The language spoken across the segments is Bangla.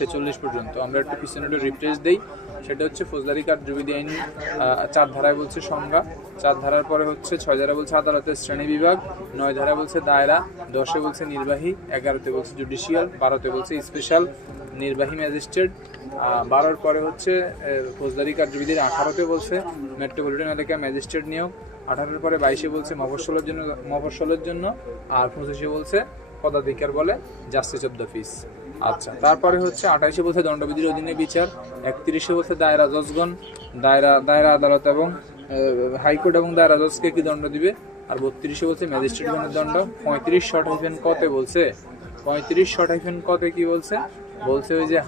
46 পর্যন্ত। আমরা একটু পিছনে রিফ্রেশ দেই, সেটা হচ্ছে ফৌজদারি কার্যবিধি আইন 4 ধারায় বলছে সংজ্ঞা, 4 ধারার পরে হচ্ছে 6 ধারা বলছে আদালতের শ্রেণী বিভাগ, 9 ধারা বলছে দায়রা, 10-এ বলছে নির্বাহী, 11-তে বলছে জুডিশিয়াল, 12-তে বলছে স্পেশাল নির্বাহী ম্যাজিস্ট্রেট, 12-এর পরে হচ্ছে ফৌজদারি কার্যবিধির 18-তে বলছে মেট্রোপলিটন এলাকায় ম্যাজিস্ট্রেট নিয়োগ, 18-এর পরে 22-এ বলছে মফস্বলের জন্য, আর 25-এ বলছে পদাধিকার বলে জাস্টিস অব দ্য পিস। আচ্ছা, তারপরে হচ্ছে 28-এ বলছে দণ্ডবিধির অধীনে বিচার, 31-এ বলছে দায়রা জজগণ, দায়রা আদালত এবং হাইকোর্ট এবং দায়রা জজকে কি দণ্ড দিবে, আর 32-এ বলছে ম্যাজিস্ট্রেটগণের দণ্ড। 35 শর্ট হাইফেন কতে বলছে, 35 শর্ট হাইফেন কতে কি বলছে, বলছে ওই যে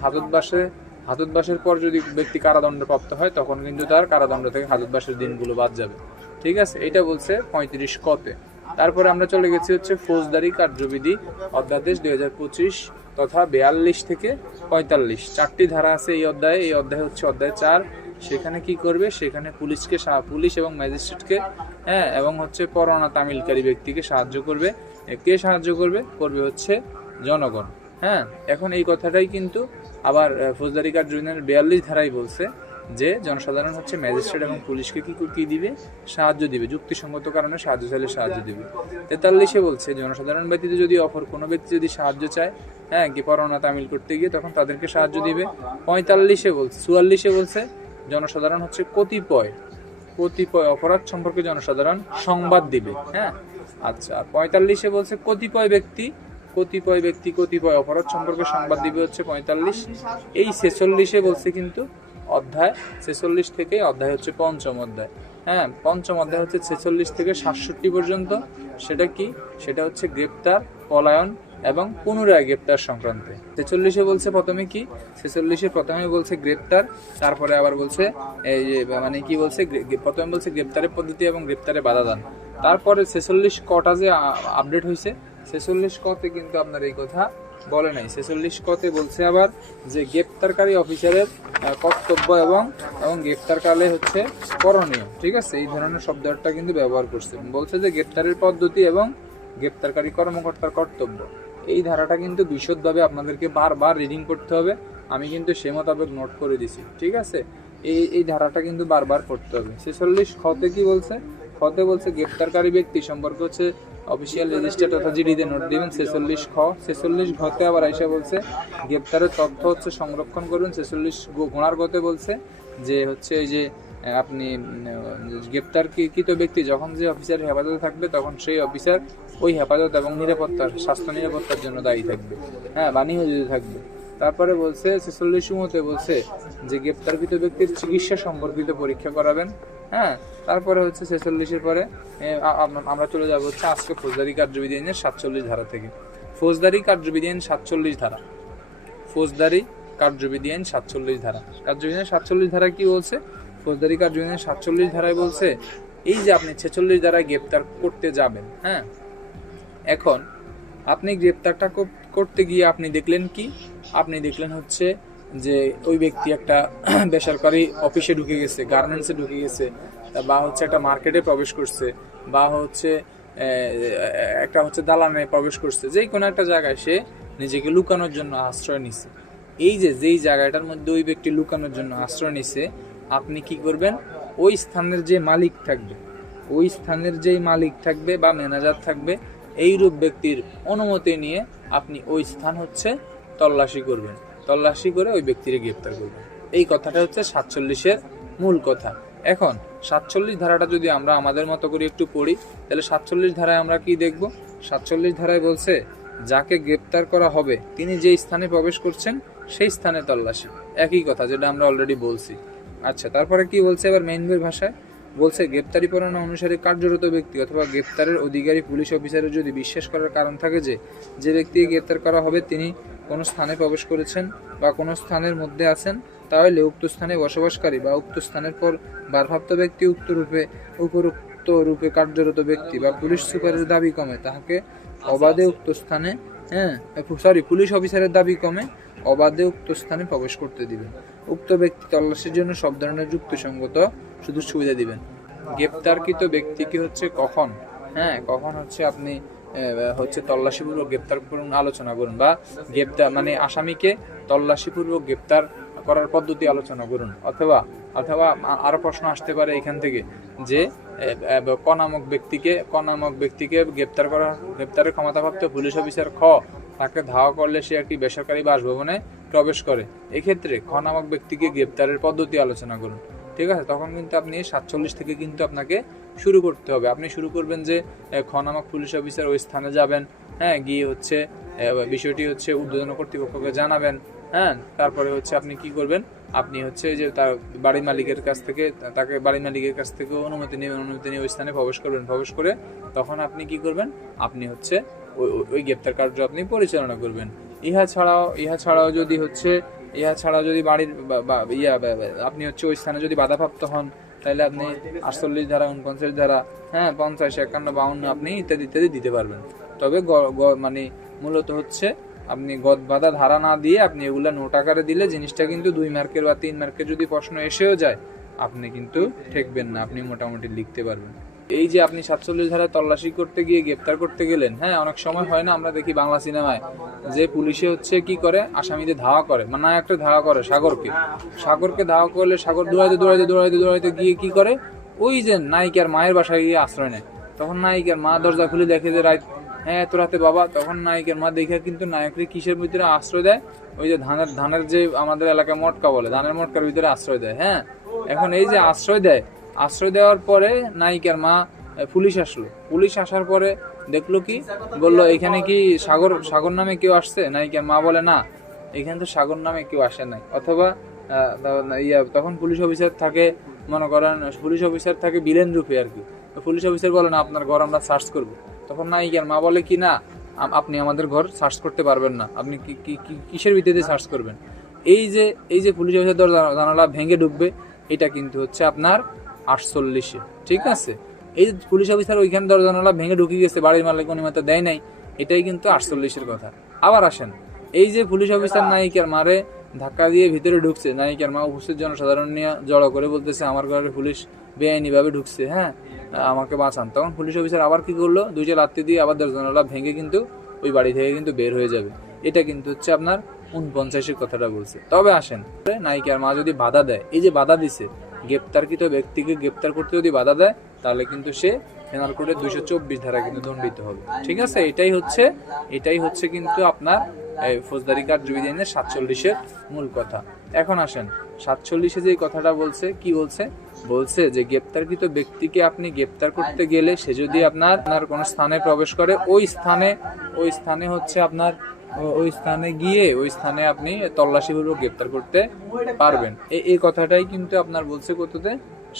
হাজতবাসের পর যদি ব্যক্তি কারাদণ্ড প্রাপ্ত হয় তখন কিন্তু তার কারাদণ্ড থেকে হাজতবাসের দিনগুলো বাদ যাবে। ঠিক আছে, এটা বলছে 35 কতে। তারপরে আমরা চলে গেছি হচ্ছে ফৌজদারি কার্যবিধি অধ্যাদেশ 2025 তথা 42 থেকে 45, 4টি ধারা আছে এই অধ্যায়ে। এই অধ্যায় হচ্ছে অধ্যায় 4। সেখানে কি করবে, সেখানে পুলিশ এবং ম্যাজিস্ট্রেটকে এবং হচ্ছে পরোয়ানা তামিলকারী ব্যক্তিকে সাহায্য করবে। কে সাহায্য করবে হচ্ছে জনগণ। এখন এই কথাটাই কিন্তু আবার ফৌজদারি কার্যবিধির 42 ধারায় বলছে যে জনসাধারণ হচ্ছে ম্যাজিস্ট্রেট এবং পুলিশকে কি দিবে, সাহায্য দিবে, যুক্তিসঙ্গত কারণে সাহায্য চাইলে সাহায্য দিবে। 43-এ বলছে জনসাধারণ ব্যতীত যদি অপর কোনো ব্যক্তি যদি সাহায্য চায় কি পরোয়ানা তামিল করতে গিয়ে, তখন তাদেরকে সাহায্য দিবে। 44-এ বলছে জনসাধারণ হচ্ছে কতিপয় অপরাধ সম্পর্কে জনসাধারণ সংবাদ দিবে। আচ্ছা, 45-এ বলছে কতিপয় ব্যক্তি কতিপয় অপরাধ সম্পর্কে সংবাদ দিবে হচ্ছে 45। এই 46-এ বলছে কিন্তু অধ্যায় 46 থেকে অধ্যায় হচ্ছে পঞ্চম অধ্যায়। পঞ্চম অধ্যায় হচ্ছে 46 থেকে 67 পর্যন্ত। সেটা কি, সেটা হচ্ছে গ্রেপ্তার, পলায়ন এবং পুনরায় গ্রেপ্তার সংক্রান্তে। 46-এ বলছে প্রথমে কি, 46-এ প্রথমে বলছে গ্রেপ্তার, তারপরে আবার বলছে এই যে মানে কি বলছে, প্রথমে বলছে গ্রেপ্তারের পদ্ধতি এবং গ্রেপ্তারে বাধা দান। তারপরে 46 কটা যে আপডেট হয়েছে, 46 কতে কিন্তু আপনার এই কথা বলে নাই। 46 কতে বলছে আবার যে গ্রেপ্তারকারী অফিসারের কর্তব্য এবং গ্রেপ্তারকালে হচ্ছে করণীয়। ঠিক আছে, এই ধরনের শব্দটা কিন্তু ব্যবহার করছে। বলছে যে গ্রেপ্তারের পদ্ধতি এবং গ্রেপ্তারকারী কর্মকর্তার কর্তব্য। এই ধারাটা কিন্তু বিশদভাবে আপনাদেরকে বারবার রিডিং করতে হবে। আমি কিন্তু সে মোতাবেক নোট করে দিছি। ঠিক আছে, এই ধারাটা কিন্তু বারবার করতে হবে। 46 খতে কি বলছে, খতে বলছে গ্রেপ্তারকারী ব্যক্তি সম্পর্কে হচ্ছে অফিসিয়াল রেজিস্টার তথা জিডিতে নোট দিবেন। 46 খ। 46 ঘতে আবার আইসা বলছে গ্রেপ্তারের তথ্য হচ্ছে সংরক্ষণ করবেন। 46 ঘোড়ার গতে বলছে যে হচ্ছে এই যে আপনি গ্রেপ্তারকৃত ব্যক্তি যখন যে অফিসারের হেফাজতে থাকবে তখন সেই অফিসার ওই হেফাজত এবং স্বাস্থ্য নিরাপত্তার জন্য দায়ী থাকবে, বা নিয়োজিত থাকবে। তারপরে বলছে 46 মতে বলছে যে গ্রেপ্তারকৃত ব্যক্তির চিকিৎসা সম্পর্কিত পরীক্ষা করাবেন। তারপরে হচ্ছে 46-এর পরে আমরা চলে যাবো হচ্ছে আজকে ফৌজদারি কার্যবিধি আইনের 47 ধারা থেকে। ফৌজদারি কার্যবিধি আইন 47 ধারা, ফৌজদারি কার্যবিধি আইন 47 ধারা। কার্যবিধি আইন 47 ধারা কি বলছে, ফৌজদারি কার্যবিধি আইন 47 ধারায় বলছে এই যে আপনি 46 ধারায় গ্রেপ্তার করতে যাবেন। এখন আপনি গ্রেপ্তারটা করতে গিয়ে আপনি দেখলেন কি, আপনি দেখলেন হচ্ছে যে ওই ব্যক্তি একটা বেসরকারি অফিসে ঢুকে গেছে, গার্মেন্টসে ঢুকে গেছে, বা হচ্ছে একটা মার্কেটে প্রবেশ করছে, বা হচ্ছে একটা হচ্ছে দালানে প্রবেশ করছে, যেই কোনো একটা জায়গায় সে নিজেকে লুকানোর জন্য আশ্রয় নিছে। এই যেই জায়গাটার মধ্যে ওই ব্যক্তি লুকানোর জন্য আশ্রয় নিছে, আপনি কি করবেন, ওই স্থানের যে মালিক থাকবে বা ম্যানেজার থাকবে, এইরূপ ব্যক্তির অনুমতি নিয়ে আপনি ওই স্থান হচ্ছে তল্লাশি করবেন। তল্লাশি করে ওই ব্যক্তিকে গ্রেপ্তার করবেন। এই কথাটা হচ্ছে 47-এর মূল কথা। এখন 47 ধারাটা যদি আমরা আমাদের মতো করে একটু পড়ি, তাহলে 47 ধারায় আমরা কি দেখব, 47 ধারায় বলছে যাকে গ্রেপ্তার করা হবে তিনি যেই স্থানে প্রবেশ করছেন সেই স্থানে তল্লাশি। একই কথা যেটা আমরা অলরেডি বলছি। আচ্ছা, তারপরে কি বলছে এবার মেইন বইয়ের ভাষায়, বলছে গ্রেপ্তারি পরোয়ানা অনুসারে কার্যরত ব্যক্তি অথবা গ্রেপ্তারের অধিকারী পুলিশ অফিসারের যদি বিশ্বাস করার কারণ থাকে যে ব্যক্তিকে গ্রেপ্তার করা হবে তিনি কোনো স্থানে প্রবেশ করেছেন বা কোনো স্থানের মধ্যে আছেন, তাহলে উক্ত স্থানে বসবাসকারী বা উক্ত স্থানের পর ভারপ্রাপ্ত ব্যক্তি উপরোক্ত রূপে কার্যরত ব্যক্তি বা পুলিশ সুপারের দাবি কমে তাহাকে অবাধে উক্ত স্থানে পুলিশ অফিসারের দাবি কমে অবাধে উক্ত স্থানে প্রবেশ করতে দিবেন। উক্ত ব্যক্তি তল্লাশির জন্য সব ধরনের যুক্তিসঙ্গত সুযোগ সুবিধা দিবেন। গ্রেপ্তারকৃত ব্যক্তিকে হচ্ছে কখন হচ্ছে আপনি হচ্ছে তল্লাশিপূর্বক গ্রেপ্তার করুন আলোচনা করুন, বা গ্রেপ্তার মানে আসামিকে তল্লাশিপূর্বক গ্রেপ্তার করার পদ্ধতি আলোচনা করুন। অথবা অথবা আরো প্রশ্ন আসতে পারে এখান থেকে যে ক নামক ব্যক্তিকে গ্রেপ্তারের ক্ষমতাপ্রাপ্ত পুলিশ অফিসার খ তাকে ধাওয়া করলে সে একটি বেসরকারি বাসভবনে প্রবেশ করে, এক্ষেত্রে খ নামক ব্যক্তিকে গ্রেপ্তারের পদ্ধতি আলোচনা করুন। ঠিক আছে, তখন কিন্তু আপনি 47 থেকে কিন্তু আপনাকে শুরু করতে হবে। আপনি শুরু করবেন যে খ নামক পুলিশ অফিসার ওই স্থানে যাবেন, হ্যাঁ, গিয়ে হচ্ছে বিষয়টি হচ্ছে ঊর্ধ্বতন কর্তৃপক্ষকে জানাবেন। হ্যাঁ, তারপরে হচ্ছে আপনি কি করবেন, আপনি হচ্ছে যে তার বাড়ির মালিকের কাছ থেকে অনুমতি নিয়ে ওই স্থানে প্রবেশ করবেন। প্রবেশ করে তখন আপনি কি করবেন, আপনি হচ্ছে ওই গ্রেপ্তার কার্য আপনি পরিচালনা করবেন। ইহা ছাড়াও যদি বাড়ির আপনি হচ্ছে ওই স্থানে যদি বাধাপ্রাপ্ত হন, তাহলে আপনি 48 ধারা, 49 ধারা, হ্যাঁ, 50, 51, 52 আপনি ইত্যাদি দিতে পারবেন। তবে মানে মূলত হচ্ছে আপনি বাধা ধারা না দিয়ে আপনি এগুলা নোট আকারে দিলে জিনিসটা কিন্তু 2 মার্কের বা 3 মার্কের যদি প্রশ্ন এসেও যায় আপনি কিন্তু ঠেকবেন না, আপনি মোটামুটি লিখতে পারবেন। এই যে আপনি 47 ধারা তল্লাশি করতে গিয়ে গ্রেপ্তার করতে গেলেন, হ্যাঁ, অনেক সময় হয় না, আমরা দেখি বাংলা সিনেমায় যে পুলিশে হচ্ছে কি করে, আসামিদের ধাওয়া করে, মানে একটা ধাওয়া করে সাগরকে ধাওয়া করলে সাগর দৌড়াইতে গিয়ে কি করে, ওই যে নায়িকার মায়ের বাসায় গিয়ে আশ্রয় নেয়। তখন নায়িকার মা দরজা খুলে দেখে যে হ্যাঁ এত রাতে বাবা, তখন নায়িকার মা দেখে কিন্তু নায়ককে কিসের ভিতরে আশ্রয় দেয়, ওই যে ধানের যে আমাদের এলাকায় মটকা বলে, ধানের মটকার ভিতরে আশ্রয় দেয়। হ্যাঁ, এখন এই যে আশ্রয় দেওয়ার পরে নায়িকার মা পুলিশ আসার পরে দেখলো কি, বললো এখানে কি সাগর নামে কেউ আসছে? নায়িকার মা বলে না, এখানে তো সাগর নামে কেউ আসে নাই। অথবা তখন পুলিশ অফিসার থাকে, মনে করেন পুলিশ অফিসার থাকে বিলেন রূপে আর কি। পুলিশ অফিসার বলে না, আপনার ঘর আমরা সার্চ করবো। তখন নায়িকার মা বলে কি, না, আপনি আমাদের ঘর সার্চ করতে পারবেন না, আপনি কিসের ভিত্তিতে সার্চ করবেন? এই যে পুলিশ অফিসার জানালা ভেঙে ঢুকবে, এটা কিন্তু হচ্ছে আপনার 48-এ। ঠিক আছে, এই যে পুলিশ অফিসার ওইখানে দরজা জানালা ভেঙে ঢুকে গেছে, বাড়ির মালিক অনুমতি দেয় নাই, এটাই কিন্তু 48-এর কথা। আবার আসেন, এই যে পুলিশ অফিসার নায়িকার মারে ধাক্কা দিয়ে ভিতরে ঢুকছে, নায়িকার মা উপস্থিত জনসাধারণ নিয়ে জড়ো করে বলতেছে আমার ঘরে পুলিশ বেআইনি ভাবে ঢুকছে, হ্যাঁ, আমাকে বাঁচান। তখন পুলিশ অফিসার আবার কি করলো, 2 লাত্তি দিয়ে আবার দরজা জানালা ভেঙে কিন্তু ওই বাড়ি থেকে কিন্তু বের হয়ে যাবে। এটা কিন্তু হচ্ছে আপনার 49-এর কথাটা বলছে। তবে আসেন, নায়িকার মা যদি বাধা দেয়, এই যে বাধা দিছে, গ্রেপ্তারকৃত ব্যক্তিকে গ্রেপ্তার করতে যদি বাধা দেয়, তাহলে কিন্তু সে পেনাল কোডে 224 ধারা কিন্তু দণ্ডিত হবে। ঠিক আছে, এটাই হচ্ছে কিন্তু আপনার ফৌজদারি কার্যবিধি আইনের 47-এর মূল কথা। এখন আসেন 47-এ যে কথাটা বলছে, কি বলছে যে গ্রেপ্তারকৃত ব্যক্তিকে আপনি গ্রেপ্তার করতে গেলে সে যদি আপনার কোন স্থানে প্রবেশ করে, ওই স্থানে হচ্ছে আপনার ওই স্থানে আপনি তল্লাশিপূর্বক গ্রেপ্তার করতে পারবেন। এই কথাটাই কিন্তু আপনার বলছে কততে,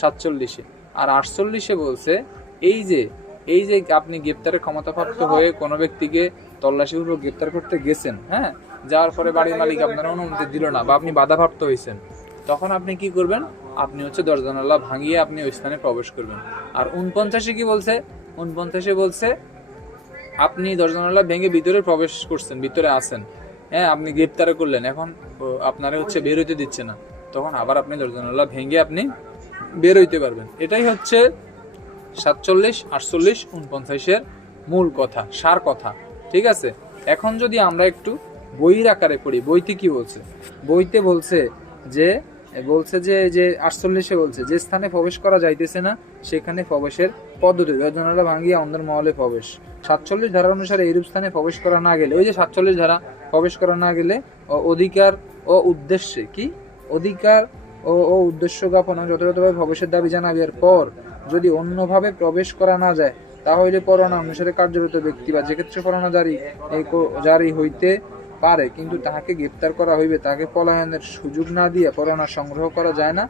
47-এ। আর 48-এ বলছে এই যে আপনি গ্রেপ্তারের ক্ষমতাপ্রাপ্ত হয়ে কোনো ব্যক্তিকে তল্লাশিপূর্বক গ্রেপ্তার করতে গেছেন, হ্যাঁ, যাওয়ার পরে বাড়ির মালিক আপনার অনুমতি দিল না বা আপনি বাধাপ্রাপ্ত হয়েছেন, তখন আপনি কি করবেন, আপনি হচ্ছে দরজা জানালা ভাঙিয়ে আপনি ওই স্থানে প্রবেশ করবেন। আর 49-এ কি বলছে, 49-এ বলছে আপনি দরজা জানালা ভেঙে ভিতরে প্রবেশ করছেন, ভিতরে আছেন, হ্যাঁ, আপনি গ্রেপ্তার করলেন, এখন আপনারা হচ্ছে বের হইতে দিচ্ছে না, তখন আবার আপনি দরজা জানালা ভেঙে আপনি বের হইতে পারবেন। এটাই হচ্ছে 47, 48, 49-এর মূল কথা, সার কথা। ঠিক আছে, এখন যদি আমরা একটু বইয়ের আকারে পড়ি, বইতে কি বলছে, বইতে বলছে যে 48-এ বলছে যে স্থানে প্রবেশ করা যাইতেছে না সেখানে প্রবেশের পদ্ধতি, দরজা ভাঙিয়ে অন্দর মহলে প্রবেশ। 47 ধারা অনুসারে এইরূপ স্থানে প্রবেশ করা না গেলে, ওই যে 47 ধারা, প্রবেশ করা না গেলে অধিকার ও উদ্দেশ্যে অধিকার ও উদ্দেশ্য জ্ঞাপন যথাযথভাবে প্রবেশের দাবি জানাবার পর যদি অন্যভাবে প্রবেশ করা না যায়, তাহলে পরোয়ানা অনুসারে কার্যরত ব্যক্তি বা যে ক্ষেত্রে পরোয়ানা জারি হইতে পারে কিন্তু তাহাকে গ্রেপ্তার করা হইবে, তাকে পলায়নের সুযোগ না দিয়ে পরোয়ানা সংগ্রহ করা যায় না,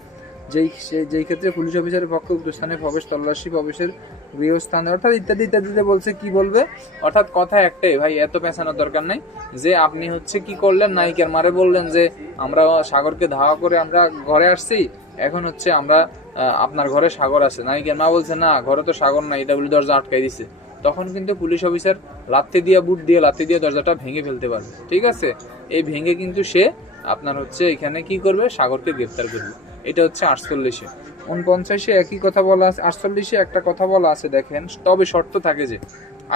যেই ক্ষেত্রে পুলিশ অফিসারের পক্ষে উক্ত স্থানে প্রবেশ, তল্লাশি, প্রবেশের গৃহস্থানে, অর্থাৎ ইত্যাদিতে বলছে। কি বলবে, অর্থাৎ কথা একটাই ভাই, এত পেছানোর দরকার নাই যে আপনি হচ্ছে কি করলেন, নায়িকার মারে বললেন যে আমরা সাগরকে ধাওয়া করে আমরা ঘরে আসছি, এখন হচ্ছে আমরা আপনার ঘরে সাগর আছে। নায়িকার মা বলছে না, ঘরে তো সাগর নাই, এটা বলে দরজা আটকাই দিছে। তখন কিন্তু পুলিশ অফিসার লাথি দিয়ে দরজাটা ভেঙে ফেলতে পারবে। ঠিক আছে, এই ভেঙে কিন্তু সে আপনার হচ্ছে এখানে কি করবে, সাগরকে গ্রেপ্তার করবে। এটা হচ্ছে 48-এ। 49-এ একই কথা বলা আছে, 48-এ একটা কথা বলা আছে দেখেন, তবে শর্ত থাকে যে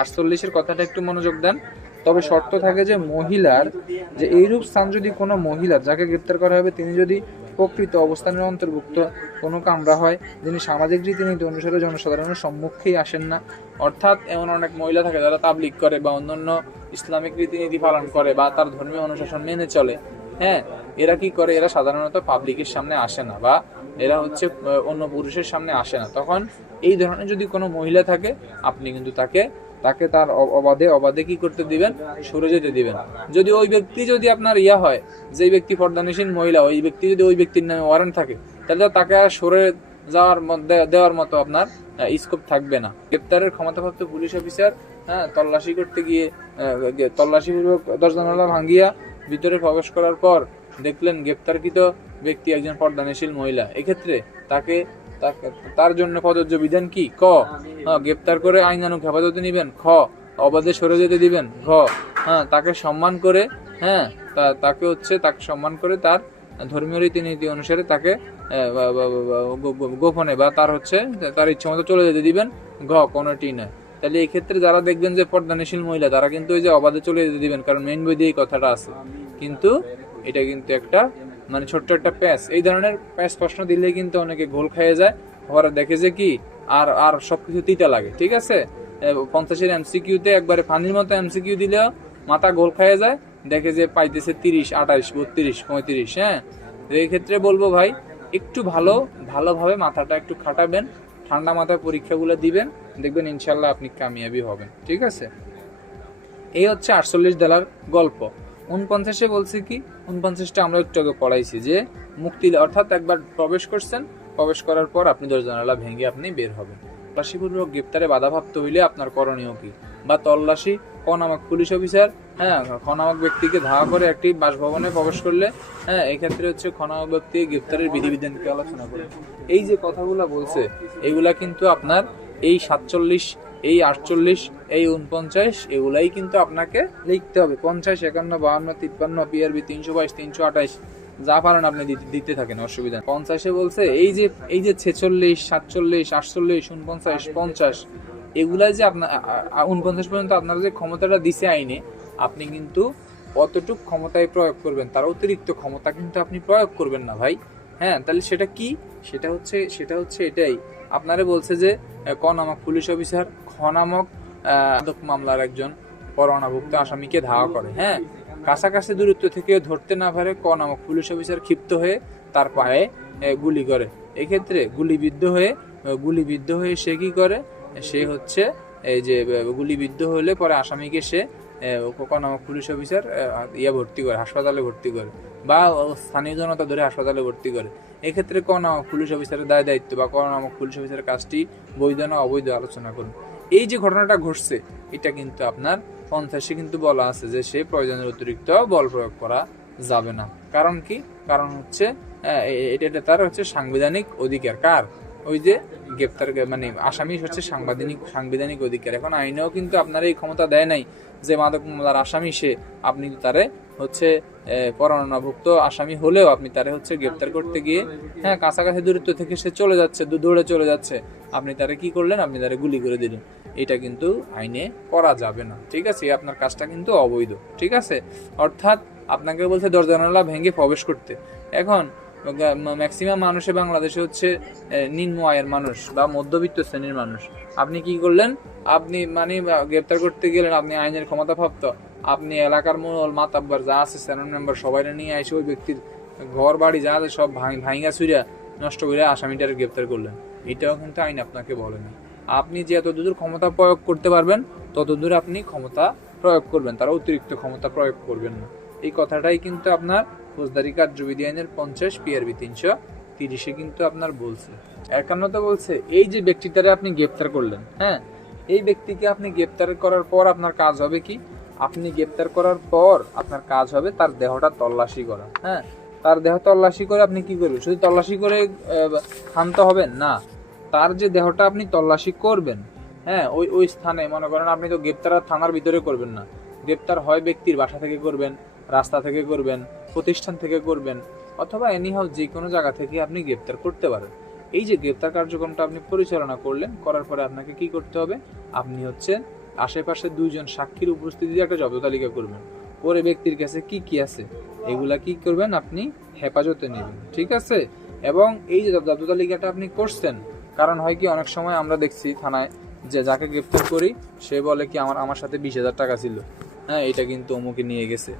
48-এর কথাটা একটু মনোযোগ দেন। তবে শর্ত থাকে যে মহিলার যে এইরূপ স্থান যদি কোনো মহিলার যাকে গ্রেপ্তার করা হবে তিনি যদি প্রকৃত অবস্থানের অন্তর্ভুক্ত কোনো কামরা হয় যিনি সামাজিক রীতিনীতি অনুসারে জনসাধারণের সম্মুখেই আসেন না, অর্থাৎ এমন অনেক মহিলা থাকে যারা তাবলিগ করে বা অন্যান্য ইসলামিক রীতিনীতি পালন করে বা তার ধর্মীয় অনুশাসন মেনে চলে, হ্যাঁ, এরা কি করে, এরা সাধারণত পাবলিকের সামনে আসে না বা এরা হচ্ছে অন্য পুরুষের সামনে আসে না। তখন এই ধরনের যদি কোনো মহিলা থাকে আপনি কিন্তু তাকে তার অবাধে কি করতে দিবেন, সরে যেতে দিবেন। যদি ওই ব্যক্তি যদি আপনার হয় যে ব্যক্তি পর্দানিসীন মহিলা, ওই ব্যক্তি যদি ওই ব্যক্তির নামে ওয়ারেন্ট থাকে তাহলে তাকে আর সরে দেওয়ার মতো আপনার স্কোপ থাকবে না। গ্রেপ্তারের ক্ষমতাপ্রাপ্ত পুলিশ অফিসার তল্লাশি করতে গিয়ে তল্লাশি পূর্বক দরজা ভাঙ্গিয়া ভিতরে প্রবেশ করার পর দেখলেন গ্রেপ্তারকৃত ব্যক্তি একজন পর্দানিশীল মহিলা, এক্ষেত্রে তার জন্য প্রযোজ্য বিধান কি? ক, গ্রেপ্তার করে আইনানুগ হেফাজতে নিবেন। খ, অবাধে সরে যেতে দিবেন। ঘ, তাকে সম্মান করে তাকে সম্মান করে তার ধর্মীয় রীতিনীতি অনুসারে তাকে গোপনে বা তার ইচ্ছা মতো চলে যেতে দিবেন। ঘ, কোনোটি নয়। তাহলে এই ক্ষেত্রে যারা দেখবেন যে পর্দানিশীল মহিলা তারা কিন্তু ওই যে অবাধে চলে যেতে দিবেন, কারণ মেইন বই দিয়ে এই কথাটা আছে, কিন্তু এটা কিন্তু একটা ছোট্ট একটা প্যাচ। এই ধরনের প্যাচ প্রশ্ন দিলে কিন্তু অনেকে ঘোল খেয়ে যায়, ওরা দেখে যে কি আর সবকিছু তিতা লাগে। ঠিক আছে, 50-এর এমসিকিউতে একবারে পানির মতো এমসিকিউ দিলেও মাথা গোল খেয়ে যায়, দেখে যে পাইতেছে 30, 28, 32, 35। হ্যাঁ, এই ক্ষেত্রে বলবো ভাই একটু ভালোভাবে মাথাটা একটু খাটাবেন, ঠান্ডা মাথায় পরীক্ষাগুলো দিবেন, দেখবেন ইনশাল্লাহ আপনি কামিয়াবি হবেন। ঠিক আছে, এই হচ্ছে 48 ধারার গল্প। 49-এ বলছে কি, 49টা আমরা একটু আগে পড়াইছি যে মুক্তি, অর্থাৎ একবার প্রবেশ করছেন, প্রবেশ করার পর আপনি দরজা ভেঙে আপনি বের হবেন। তল্লাশিপূর্বক গ্রেপ্তারে বাধাপ্রাপ্ত হইলে আপনার করণীয় কি? বা তল্লাশি ক নামক পুলিশ অফিসার খ নামক ব্যক্তিকে ধাওয়া করে একটি বাসভবনে প্রবেশ করলে, এই ক্ষেত্রে হচ্ছে খ নামক ব্যক্তি গ্রেপ্তারের বিধিবিধানকে আলোচনা করে। এই যে কথাগুলো বলছে এগুলা কিন্তু আপনার এই 47, এই 48, এই 49 এগুলাই কিন্তু আপনাকে লিখতে হবে। 50, 51, 52, 53, পিআরবি 322, 328 যা পারেন আপনি দিতে থাকেন, অসুবিধা। 50-এ বলছে এই যে 46, 47, 48, 49, 50 এগুলাই যে আপনার 49 পর্যন্ত আপনার যে ক্ষমতাটা দিছে আইনে, আপনি কিন্তু অতটুক ক্ষমতায় প্রয়োগ করবেন, তার অতিরিক্ত ক্ষমতা কিন্তু আপনি প্রয়োগ করবেন না ভাই। হ্যাঁ, তাহলে সেটা কি? সেটা হচ্ছে এটাই আপনারে বলছে যে ক নামক পুলিশ অফিসার খ নামক মামলার একজন পরোয়ানাভুক্ত আসামিকে ধাওয়া করে, হ্যাঁ, কাছাকাছি দূরত্ব থেকে ধরতে না পারে ক নামক পুলিশ অফিসার ক্ষিপ্ত হয়ে তার পায়ে গুলি করে। এক্ষেত্রে গুলিবিদ্ধ হয়ে সে কি করে, সে হচ্ছে এই যে গুলিবিদ্ধ হলে পরে আসামিকে সে ক নামক পুলিশ অফিসার ভর্তি করে, হাসপাতালে ভর্তি করে বা স্থানীয় জনতা ধরে হাসপাতালে ভর্তি করে। এক্ষেত্রে ক নামক পুলিশ অফিসারের দায়িত্ব বা ক নামক পুলিশ অফিসারের কাজটি বৈধ না অবৈধ আলোচনা করুন। এই যে ঘটনাটা ঘটছে এটা কিন্তু আপনার 50-এ কিন্তু বলা আছে যে সে প্রয়োজনের অতিরিক্ত বল প্রয়োগ করা যাবে না। কারণ কি? কারণ হচ্ছে এটা তার হচ্ছে সাংবিধানিক অধিকার। কার? ওই যে গ্রেপ্তার আসামি হচ্ছে সাংবিধানিক অধিকার। এখন আইনেও কিন্তু আপনার এই ক্ষমতা দেয় নাই যে মাদক মামলার আসামি সে, আপনি তারে হচ্ছে পরোয়ানাভুক্ত আসামি হলেও আপনি তারে হচ্ছে গ্রেপ্তার করতে গিয়ে কাছাকাছি দূরত্ব থেকে সে দৌড়ে চলে যাচ্ছে, আপনি তারে কি করলেন? আপনি তারে গুলি করে দিলেন। এটা কিন্তু আইনে করা যাবে না। ঠিক আছে, আপনার কাজটা কিন্তু অবৈধ। ঠিক আছে, অর্থাৎ আপনাকে বলছে দরজা জানালা ভেঙে প্রবেশ করতে। এখন ম্যাক্সিমাম মানুষে বাংলাদেশে হচ্ছে নিম্ন আয়ের মানুষ বা মধ্যবিত্ত শ্রেণীর মানুষ। আপনি কি করলেন? আপনি গ্রেপ্তার করতে গেলেন, আপনি আইনের ক্ষমতা প্রাপ্ত, আপনি এলাকার মূল মাতাব্বার যা আছে স্যানন মেম্বার সবাই নিয়ে এসে ওই ব্যক্তির ঘর বাড়ি যা আছে সব ভাঙা চুরিয়া নষ্ট করে আসামিটারে গ্রেপ্তার করলেন। এটাও কিন্তু আইন আপনাকে বলেনি। আপনি যে যতদূর ক্ষমতা প্রয়োগ করতে পারবেন ততদূর আপনি ক্ষমতা প্রয়োগ করবেন, তারা অতিরিক্ত ক্ষমতা প্রয়োগ করবেন না। এই কথাটাই কিন্তু আপনার ফৌজদারি কার্যবিধি আইনের 50 পিআরবি 330 কিন্তু আপনার বলছে। 51-তে বলছে এই যে ব্যক্তিটারে আপনি গ্রেপ্তার করলেন, হ্যাঁ, এই ব্যক্তিকে আপনি গ্রেপ্তার করার পর আপনার কাজ হবে কি? আপনি গ্রেপ্তার করার পর আপনার কাজ হবে তার দেহটা তল্লাশি করা। হ্যাঁ, তার দেহ তল্লাশি করে আপনি কি করবেন? শুধু তল্লাশি করে ক্ষান্ত হবেন না, তার যে দেহটা আপনি তল্লাশি করবেন, হ্যাঁ, ওই স্থানে মনে করেন আপনি তো গ্রেপ্তার থানার ভিতরে করবেন না, গ্রেপ্তার হয় ব্যক্তির বাসা থেকে করবেন, রাস্তা থেকে করবেন, প্রতিষ্ঠান থেকে করবেন, অথবা এনিহাউ যে কোনো জায়গা থেকে আপনি গ্রেপ্তার করতে পারেন। এই যে গ্রেপ্তার কার্যক্রমটা আপনি পরিচালনা করলেন, করার পরে আপনাকে কি করতে হবে? আপনি হচ্ছে আশেপাশে 2 জন সাক্ষীর উপস্থিতিতে একটা জব্দ তালিকা করবেন। পরে ব্যক্তির কাছে কি কি আছে এগুলা কি করবেন, আপনি হেফাজতে নেবেন, ঠিক আছে। এবং এই যে জব্দ তালিকাটা আপনি করছেন, কারণ হয় কি অনেক সময় আমরা দেখছি থানায় যে যাকে গ্রেফতার করি সে বলে কি আমার সাথে 20,000 টাকা ছিল, হ্যাঁ এটা কিন্তু অমুকে নিয়ে গেছে,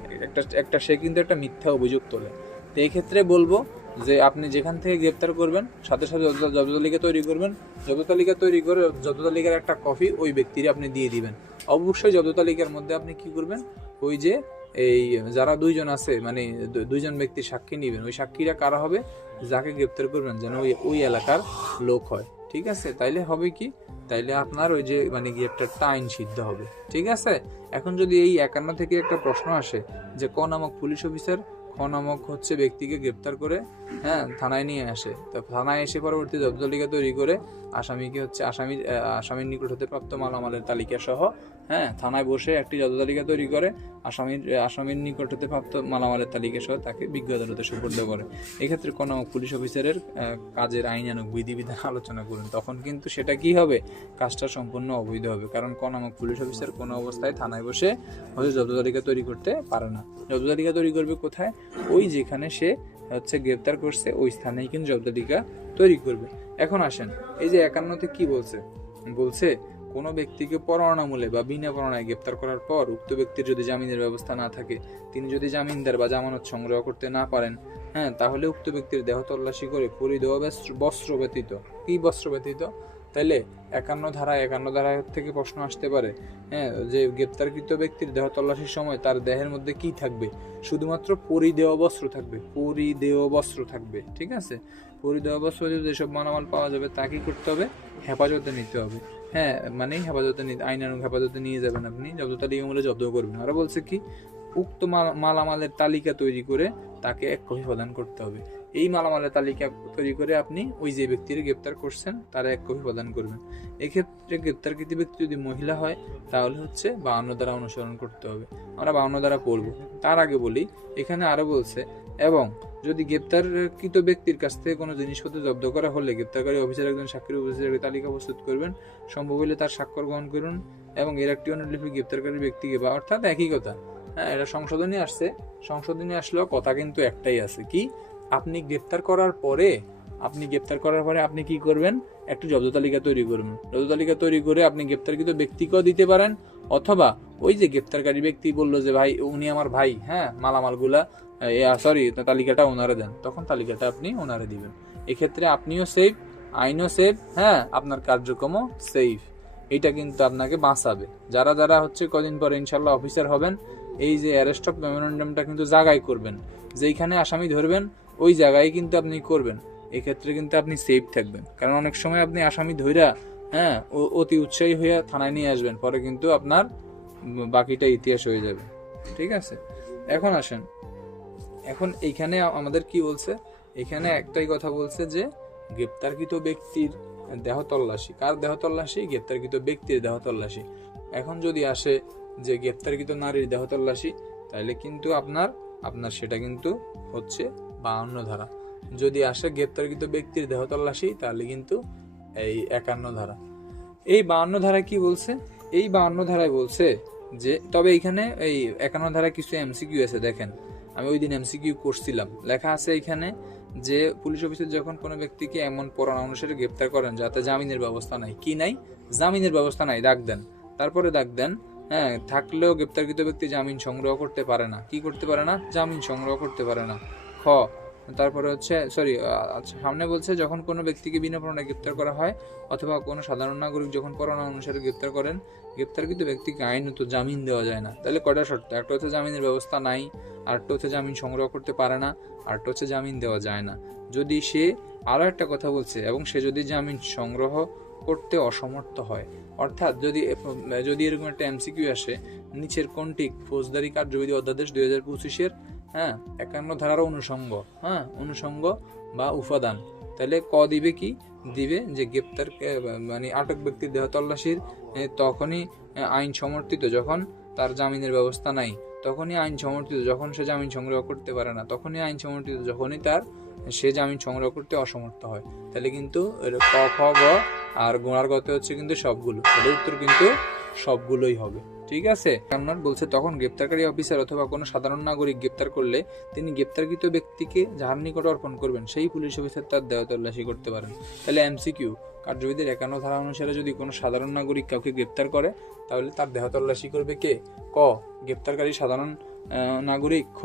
সে কিন্তু একটা মিথ্যা অভিযোগ তোলে। তো এই ক্ষেত্রে বলবো যে আপনি যেখান থেকে গ্রেফতার করবেন সাথে সাথে জব্দ তালিকা তৈরি করবেন। জব্দ তালিকা তৈরি করে জব্দ তালিকার একটা কপি ওই ব্যক্তির আপনি দিয়ে দিবেন। অবশ্যই জব্দ তালিকার মধ্যে আপনি কি করবেন, ওই যে এই যারা 2 জন আছে মানে 2 জন ব্যক্তির সাক্ষী নেবেন, ওই সাক্ষীরা কারা হবে, যাকে গ্রেফতার করবেন যেন ওই এলাকার লোক হয়, ঠিক আছে। তাইলে হবে কি, তাইলে আপনার ওই যে মানে গ্রেফতারটা আইন সিদ্ধ হবে, ঠিক আছে। এখন যদি এই 51 থেকে একটা প্রশ্ন আসে যে ক নামক পুলিশ অফিসার খ নামক হচ্ছে ব্যক্তিকে গ্রেফতার করে হ্যাঁ থানায় নিয়ে আসে, তো থানায় এসে পরবর্তী জব্দ তালিকা তৈরি করে আসামিকে হচ্ছে আসামির নিকট হতে প্রাপ্ত মালামালের তালিকা সহ হ্যাঁ থানায় বসে একটি জব্দ তালিকা তৈরি করে আসামির নিকট হতে প্রাপ্ত মালামালের তালিকা সহ তাকে বিজ্ঞ আদালতে সুপর্দ করে। এক্ষেত্রে কোনো পুলিশ অফিসারের কাজের আইনানুগ বিধিবিধান আলোচনা করুন, তখন কিন্তু সেটা কি হবে, কাজটা সম্পূর্ণ অবৈধ হবে। কারণ কোন নামক পুলিশ অফিসার কোনো অবস্থায় থানায় বসে হয়তো জব্দ তালিকা তৈরি করতে পারে না। জব্দ তালিকা তৈরি করবে কোথায়, ওই যেখানে সে হচ্ছে গ্রেফতার করছে ওই স্থানেই কিন্তু জব্দ তালিকা তৈরি করবে। এখন আসেন এই যে 51তে কি বলছে কোনো ব্যক্তিকে পরোয়ানামূলে বা বিনা পরোয়ানায় গ্রেফতার করার পর উক্ত ব্যক্তির যদি জামিনের ব্যবস্থা না থাকে, তিনি যদি জামিনদার বা জামানত সংগ্রহ করতে না পারেন, হ্যাঁ তাহলে উক্ত ব্যক্তির দেহ তল্লাশি করে পরিধেয় বস্ত্র ব্যতীত, কি বস্ত্র ব্যতীত, তাইলে 51 ধারা থেকে প্রশ্ন আসতে পারে হ্যাঁ যে গ্রেপ্তারকৃত ব্যক্তির দেহ তল্লাশির সময় তার দেহের মধ্যে কি থাকবে, শুধুমাত্র পরিধেয় বস্ত্র থাকবে, ঠিক আছে। পরিধেয় বস্ত্র যেসব মালামাল পাওয়া যাবে তা কি করতে হবে, হেফাজতে নিতে হবে, হ্যাঁ মানে আইনানুগ হেফাজতে নিয়ে যাবেন আপনি, জব্দ তালিকা মূলে জব্দ করবেন। আরো বলছে কি, উক্ত মালামালের তালিকা তৈরি করে তাকে এক কপি প্রদান করতে হবে। এই মালামালের তালিকা তৈরি করে আপনি ওই যে ব্যক্তির গ্রেপ্তার করছেন তার এক কপি প্রদান করবেন। এক্ষেত্রে গ্রেপ্তারকৃত ব্যক্তি যদি মহিলা হয় তাহলে হচ্ছে 52 ধারা অনুসরণ করতে হবে। আমরা 52 ধারা পড়বো, তার আগে বলি এখানে আরো বলছে, এবং যদি গ্রেপ্তারকৃত ব্যক্তির কাছ থেকে কোনো জিনিসপত্র জব্দ করা হলে গ্রেপ্তারকারী অফিসার একজন সাক্ষীর অফিসারের তালিকা প্রস্তুত করবেন, সম্ভব হলে তার স্বাক্ষর গ্রহণ করুন এবং এর একটি অনুলিপি গ্রেপ্তারকারী ব্যক্তিকে বা অর্থাৎ একই কথা, হ্যাঁ এটা সংশোধনী আসলেও কথা কিন্তু একটাই আছে, কি আপনি গ্রেপ্তার করার পরে আপনি কি করবেন, একটু জব্দ তালিকা তৈরি করবেন। জব্দ তালিকা তৈরি করে আপনি গ্রেপ্তারকৃত ব্যক্তিকেও দিতে পারেন, অথবা ওই যে গ্রেপ্তারকারী ব্যক্তি বললো যে ভাই উনি আমার ভাই, হ্যাঁ মালামালগুলা তালিকাটা ওনারে দেন, তখন তালিকাটা আপনি ওনারে দিবেন। এক্ষেত্রে আপনিও সেফ, আইনও সেফ, হ্যাঁ আপনার কার্যক্রমও সেফ। এটা কিন্তু আপনাকে বাঁচাবে। যারা হচ্ছে কদিন পরে ইনশাল্লাহ অফিসার হবেন, এই যে অ্যারেস্ট অফ মেমোরেন্ডামটা কিন্তু জায়গায় করবেন, যেইখানে আসামি ধরবেন ওই জায়গায় কিন্তু আপনি করবেন। এক্ষেত্রে কিন্তু আপনি সেফ থাকবেন, কারণ অনেক সময় আপনি আসামি ধইরা হ্যাঁ অতি উৎসাহী হইয়া থানায় নিয়ে আসবেন, পরে কিন্তু আপনার বাকিটা ইতিহাস হয়ে যাবে, ঠিক আছে। এখন আসেন, এখন এইখানে আমাদের কি বলছে, এখানে একটাই কথা বলছে যে গ্রেপ্তারকৃত ব্যক্তির দেহ তল্লাশি, কার দেহ তল্লাশি, গ্রেপ্তারকৃত ব্যক্তির দেহ তল্লাশি। এখন যদি আসে যে গ্রেপ্তারকৃত নারীর দেহ তল্লাশি, তাহলে কিন্তু আপনার সেটা কিন্তু হচ্ছে 52 ধারা। যদি আসে গ্রেপ্তারকৃত ব্যক্তির দেহ তল্লাশি, তাহলে কিন্তু এই 51 ধারা। এই 52 ধারায় কি বলছে, এই 52 ধারায় বলছে যে, তবে এইখানে এই 51 ধারায় কিছু এমসিকিউ আছে, দেখেন আমি ওই দিন এমসিকিউ করছিলাম, লেখা আছে এইখানে যে পুলিশ অফিসার যখন কোনো ব্যক্তিকে এমন পরোয়ানা অনুসারে গ্রেপ্তার করেন যাতে জামিনের ব্যবস্থা নাই, কি নাই, জামিনের ব্যবস্থা নাই, দাগ দেন, তারপরে দাগ দেন হ্যাঁ থাকলেও গ্রেপ্তারকৃত ব্যক্তি জামিন সংগ্রহ করতে পারে না, কি করতে পারে না, জামিন সংগ্রহ করতে পারে না। খ তারপরে হচ্ছে সামনে বলছে যখন কোনো ব্যক্তিকে বিনা পরোয়ানায় গ্রেপ্তার করা হয় অথবা কোনো সাধারণ নাগরিক যখন পরোয়ানা অনুসারে গ্রেপ্তার করেন, গ্রেপ্তারকৃত ব্যক্তিকে আইনত জামিন দেওয়া যায় না। তাহলে কয়টা শর্ত, একটা হচ্ছে জামিনের ব্যবস্থা নাই, আরেকটা হচ্ছে জামিন সংগ্রহ করতে পারে না, আরেকটা হচ্ছে জামিন দেওয়া যায় না। যদি সে আরো একটা কথা বলছে, এবং সে যদি জামিন সংগ্রহ করতে অসমর্থ হয়, অর্থাৎ যদি এরকম একটা এমসিকিউ আসে, নিচের কোনটি ফৌজদারি কার্যবিধি অধ্যাদেশ 2025-এর 51 ধারার অনুষঙ্গ বা উপাদান, তাহলে ক দিবে, কি দিবে যে গ্রেপ্তার মানে আটক ব্যক্তির দেহ তল্লাশির তখনই আইন সমর্থিত যখন তার জামিনের ব্যবস্থা নাই, তখনই আইন সমর্থিত যখন সে জামিন সংগ্রহ করতে পারে না, তখনই আইন সমর্থিত যখনই সে জামিন সংগ্রহ করতে অসমর্থ হয়। তাহলে কিন্তু ক খ গ আর গোড়ার গতে হচ্ছে কিন্তু সবগুলো, তাহলে উত্তর কিন্তু সবগুলোই হবে। ঠিক আছে, আপনার বলছে তখন গ্রেপ্তারকারী অফিসার অথবা কোনো সাধারণ নাগরিক গ্রেপ্তার করলে তিনি গ্রেপ্তারকৃত ব্যক্তিকে যার নিকট অর্পণ করবেন সেই পুলিশ অফিসার তার দেহ তল্লাশি করতে পারেন। তাহলে এমসিকিউ, কার্যবিধির 51 ধারা অনুসারে যদি কোনো সাধারণ নাগরিক কাউকে গ্রেপ্তার করে তাহলে তার দেহ তল্লাশি করবে কে? ক, গ্রেপ্তারকারী সাধারণ নাগরিক। খ,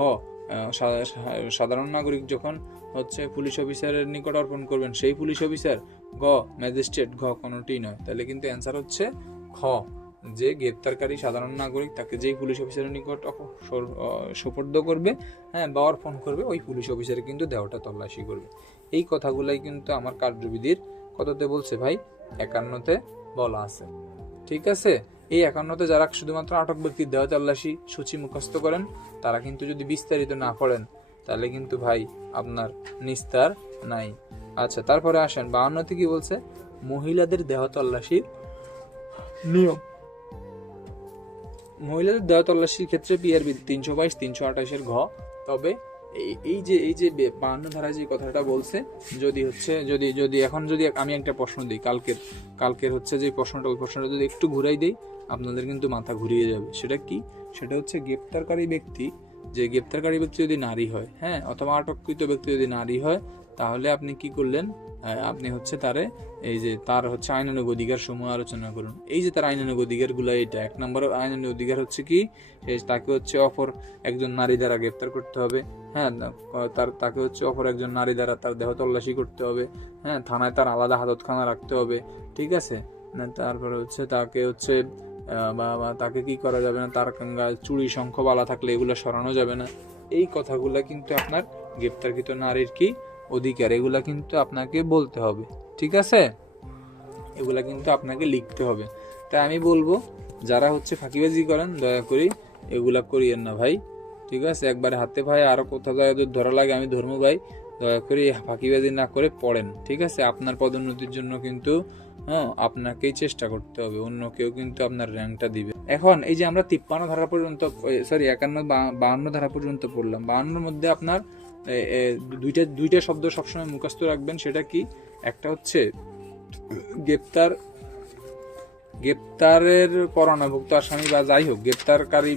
সাধারণ নাগরিক যখন হচ্ছে পুলিশ অফিসারের নিকট অর্পণ করবেন সেই পুলিশ অফিসার। গ, ম্যাজিস্ট্রেট। ঘ, কোনোটি নয়। তাহলে কিন্তু অ্যান্সার হচ্ছে খ, যে গ্রেপ্তারকারী সাধারণ নাগরিক তাকে যেই পুলিশ অফিসারের নিকট সোপর্দ করবে, হ্যাঁ, বা অর্পণ করবে, ওই পুলিশ অফিসার কিন্তু দেহটা তল্লাশি করবে। এই কথাগুলাই কিন্তু আমার কার্যবিধির কততে বলছে ভাই? 51-তে বলা আছে। ঠিক আছে, এই 51-তে যারা শুধুমাত্র আটক ব্যক্তির দেহ তল্লাশি সূচি মুখস্থ করেন তারা কিন্তু যদি বিস্তারিত না পড়েন তাহলে কিন্তু ভাই আপনার নিস্তার নাই। আচ্ছা, তারপরে আসেন 52-তে কি বলছে? মহিলাদের দেহ তল্লাশির নিয়ম। মহিলাদের দেহ তল্লাশির ক্ষেত্রে পিআরবি 322, 328-এর ঘ। তবে এই যে 52 ধারায় যে কথাটা বলছে, যদি এখন যদি আমি একটা প্রশ্ন দিই, কালকের হচ্ছে যে প্রশ্নটা, ওই প্রশ্নটা যদি একটু ঘুরাই দেই আপনাদের কিন্তু মাথা ঘুরিয়ে যাবে। সেটা কি? সেটা হচ্ছে গ্রেপ্তারকারী ব্যক্তি যদি নারী হয়, হ্যাঁ, অথবা আটককৃত ব্যক্তি যদি নারী হয়, তাহলে আপনি কি করলেন? আপনি হচ্ছে তার হচ্ছে আইনানুগ অধিকার সমূহ আলোচনা করুন। এই যে তার আইনানুগ অধিকার গুলা, এটা 1 নম্বর আইনানুগ অধিকার হচ্ছে কি? তাকে হচ্ছে অপর একজন নারী দ্বারা গ্রেপ্তার করতে হবে, হ্যাঁ, তাকে হচ্ছে অপর একজন নারী দ্বারা তার দেহ তল্লাশি করতে হবে, হ্যাঁ, থানায় তার আলাদা হাজতখানা রাখতে হবে। ঠিক আছে, তারপরে হচ্ছে তাকে হচ্ছে তাকে কি করা যাবে না, তার চুড়ি শঙ্খ বালা থাকলে এগুলো সরানো যাবে না। এই কথাগুলা কিন্তু আপনার গ্রেপ্তারকৃত নারীর কি অধিকার, এগুলা কিন্তু আপনাকে বলতে হবে। ঠিক আছে, এগুলা কিন্তু আপনাকে লিখতে হবে। তাই আমি বলবো যারা হচ্ছে ফাঁকিবাজি করেন দয়া করে এগুলা করিয়েন না ভাই। ঠিক আছে, একবারে হাতে ভাই, আরো কোথাও ধরা লাগে আমি ধর্ম ভাই, দয়া করে ফাঁকিবাজি না করে পড়েন। ঠিক আছে, আপনার পদোন্নতির জন্য কিন্তু আপনাকেই চেষ্টা করতে হবে, অন্য কেউ কিন্তু আপনার র্যাঙ্কটা দিবে। এখন এই যে আমরা 53 ধারা পর্যন্ত, সরি 52 ধারা পর্যন্ত পড়লাম। 52-এর মধ্যে আপনার দুইটা শব্দ সবসময় মুখস্থ রাখবেন। সেটা কি? একটা হচ্ছে গ্রেপ্তারের পরোয়ানাভুক্ত আসামি বা যাই হোক গ্রেপ্তারকারী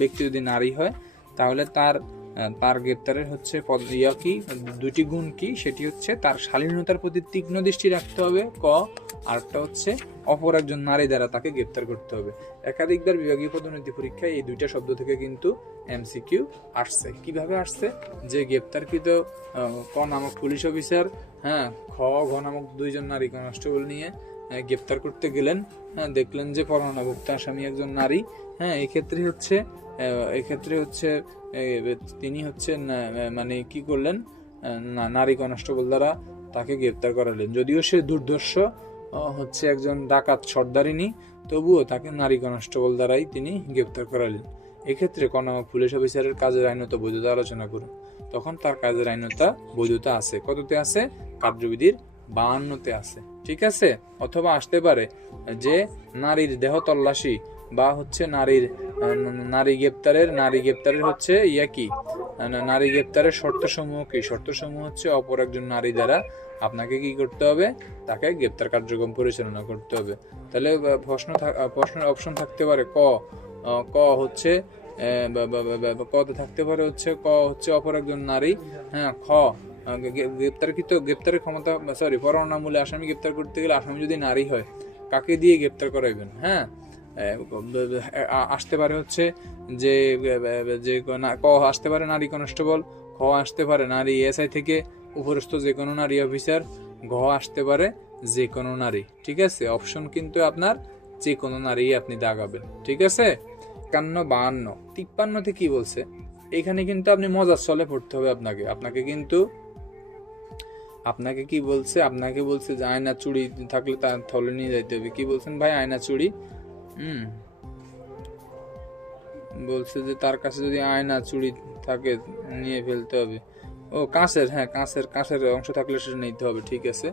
ব্যক্তি যদি নারী হয় তাহলে তার গ্রেপ্তারের হচ্ছে দুটি গুণ কি? সেটি হচ্ছে তার শালীনতার প্রতি তীক্ষ্ণ দৃষ্টি রাখতে হবে। ক, আরেকটা হচ্ছে অপর একজন নারী দ্বারা তাকে গ্রেপ্তার করতে হবে। একাধিকবার বিভাগীয় পদোন্নতি পরীক্ষায় এই দুইটা শব্দ থেকে কিন্তু এমসিকিউ আসছে। কিভাবে আসছে? যে গ্রেপ্তারকৃত ক নামক পুলিশ অফিসার, হ্যাঁ, ঘ নামক দুইজন নারী কনস্টেবল নিয়ে গ্রেপ্তার করতে গেলেন, হ্যাঁ, দেখলেন যে পরোয়ানাভুক্ত আসামি একজন নারী, হ্যাঁ, এক্ষেত্রে হচ্ছে তিনি হচ্ছে মানে কি করলেন? নারী কনস্টেবল দ্বারা তাকে গ্রেপ্তার করালেন। যদিও সে দুর্ধর্ষ হচ্ছে একজন ডাকাত সর্দারিনী, তবুও তাকে নারী কনস্টেবল দ্বারাই তিনি গ্রেপ্তার করালেন। এক্ষেত্রে নামক পুলিশ অফিসারের কাজের আইনত বৈধতা আলোচনা করুন। তখন তার কাজের আইনতা বৈধতা আছে কততে? আছে কার্যবিধির 52-তে আছে। ঠিক আছে, অথবা আসতে পারে যে নারীর দেহ তল্লাশি বা হচ্ছে নারী গ্রেপ্তারের হচ্ছে নারী গ্রেপ্তারের শর্ত সমূহ কি? শর্ত সমূহ হচ্ছে অপর একজন নারী দ্বারা আপনাকে কি করতে হবে? তাকে গ্রেপ্তার কার্যক্রম পরিচালনা করতে হবে। তাহলে প্রশ্নের অপশন থাকতে পারে ক হচ্ছে কতে থাকতে পারে হচ্ছে ক হচ্ছে অপর একজন নারী, হ্যাঁ, খ গ্রেপ্তারের ক্ষমতা, সরি, পরোয়ানামূলে আসামি গ্রেপ্তার করতে গেলে আসামি যদি নারী হয় কাকে দিয়ে গ্রেপ্তার করাইবেন? হ্যাঁ, আসতে পারে হচ্ছে যে ক আসতে পারে নারী কনস্টেবল, খ আসতে পারে নারী এসআই থেকে উপরস্থ যে কোনো নারী অফিসার, ঘ আসতে পারে যে কোনো নারী। ঠিক আছে, অপশন কিন্তু আপনার যে কোনো নারী আপনি দাগাবেন। ঠিক আছে, 51, 52, 53-তে কি বলছে? এখানে কিন্তু আপনি মজার ছলে পড়তে হবে আপনাকে কি বলছে? আপনাকে বলছে যে আয়না চুড়ি থাকলে তার থলে নিয়ে যাইতে হবে। কি বলছেন ভাই? আয়না চুড়ি বলছে যে তার কাছে যদি আয়না চুড়ি থাকে নিয়ে ফেলতে হবে। ও কাঁচের, হ্যাঁ, কাঁচের অংশ থাকলে সেটা নিতে হবে। ঠিক আছে,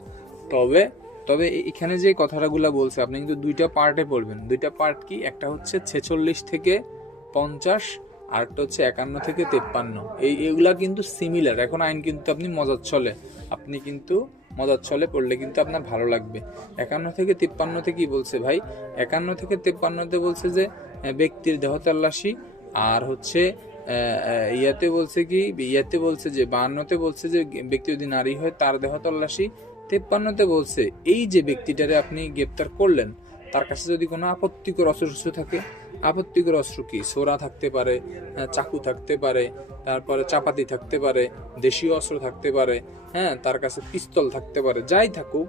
তবে এখানে যে কথাগুলা বলছে আপনি কিন্তু দুইটা পার্টে পড়বেন। দুইটা পার্ট কি? একটা হচ্ছে 46 থেকে 50, আর একটা হচ্ছে 51 থেকে 53। এইগুলা কিন্তু সিমিলার। এখন আইন কিন্তু আপনি মজার ছলে আপনি কিন্তু মজার ছলে পড়লে কিন্তু আপনার ভালো লাগবে। 51 থেকে 53-তে কি বলছে ভাই? 51 থেকে 53-তে বলছে যে ব্যক্তির দেহ তল্লাশি, আর হচ্ছে ইয়াতে বলছে কি, ইয়াতে বলছে যে 52-তে বলছে যে ব্যক্তি যদি নারী হয় তার দেহ তল্লাশি। 53-তে বলছে এই যে ব্যক্তিটারে আপনি গ্রেপ্তার করলেন তার কাছে যদি কোনো আপত্তিকর অস্ত্র থাকে, আপত্তিকর অস্ত্র কি? ছোরা থাকতে পারে, চাকু থাকতে পারে, তারপরে চাপাতি থাকতে পারে, দেশীয় অস্ত্র থাকতে পারে, হ্যাঁ, তার কাছে পিস্তল থাকতে পারে, যাই থাকুক,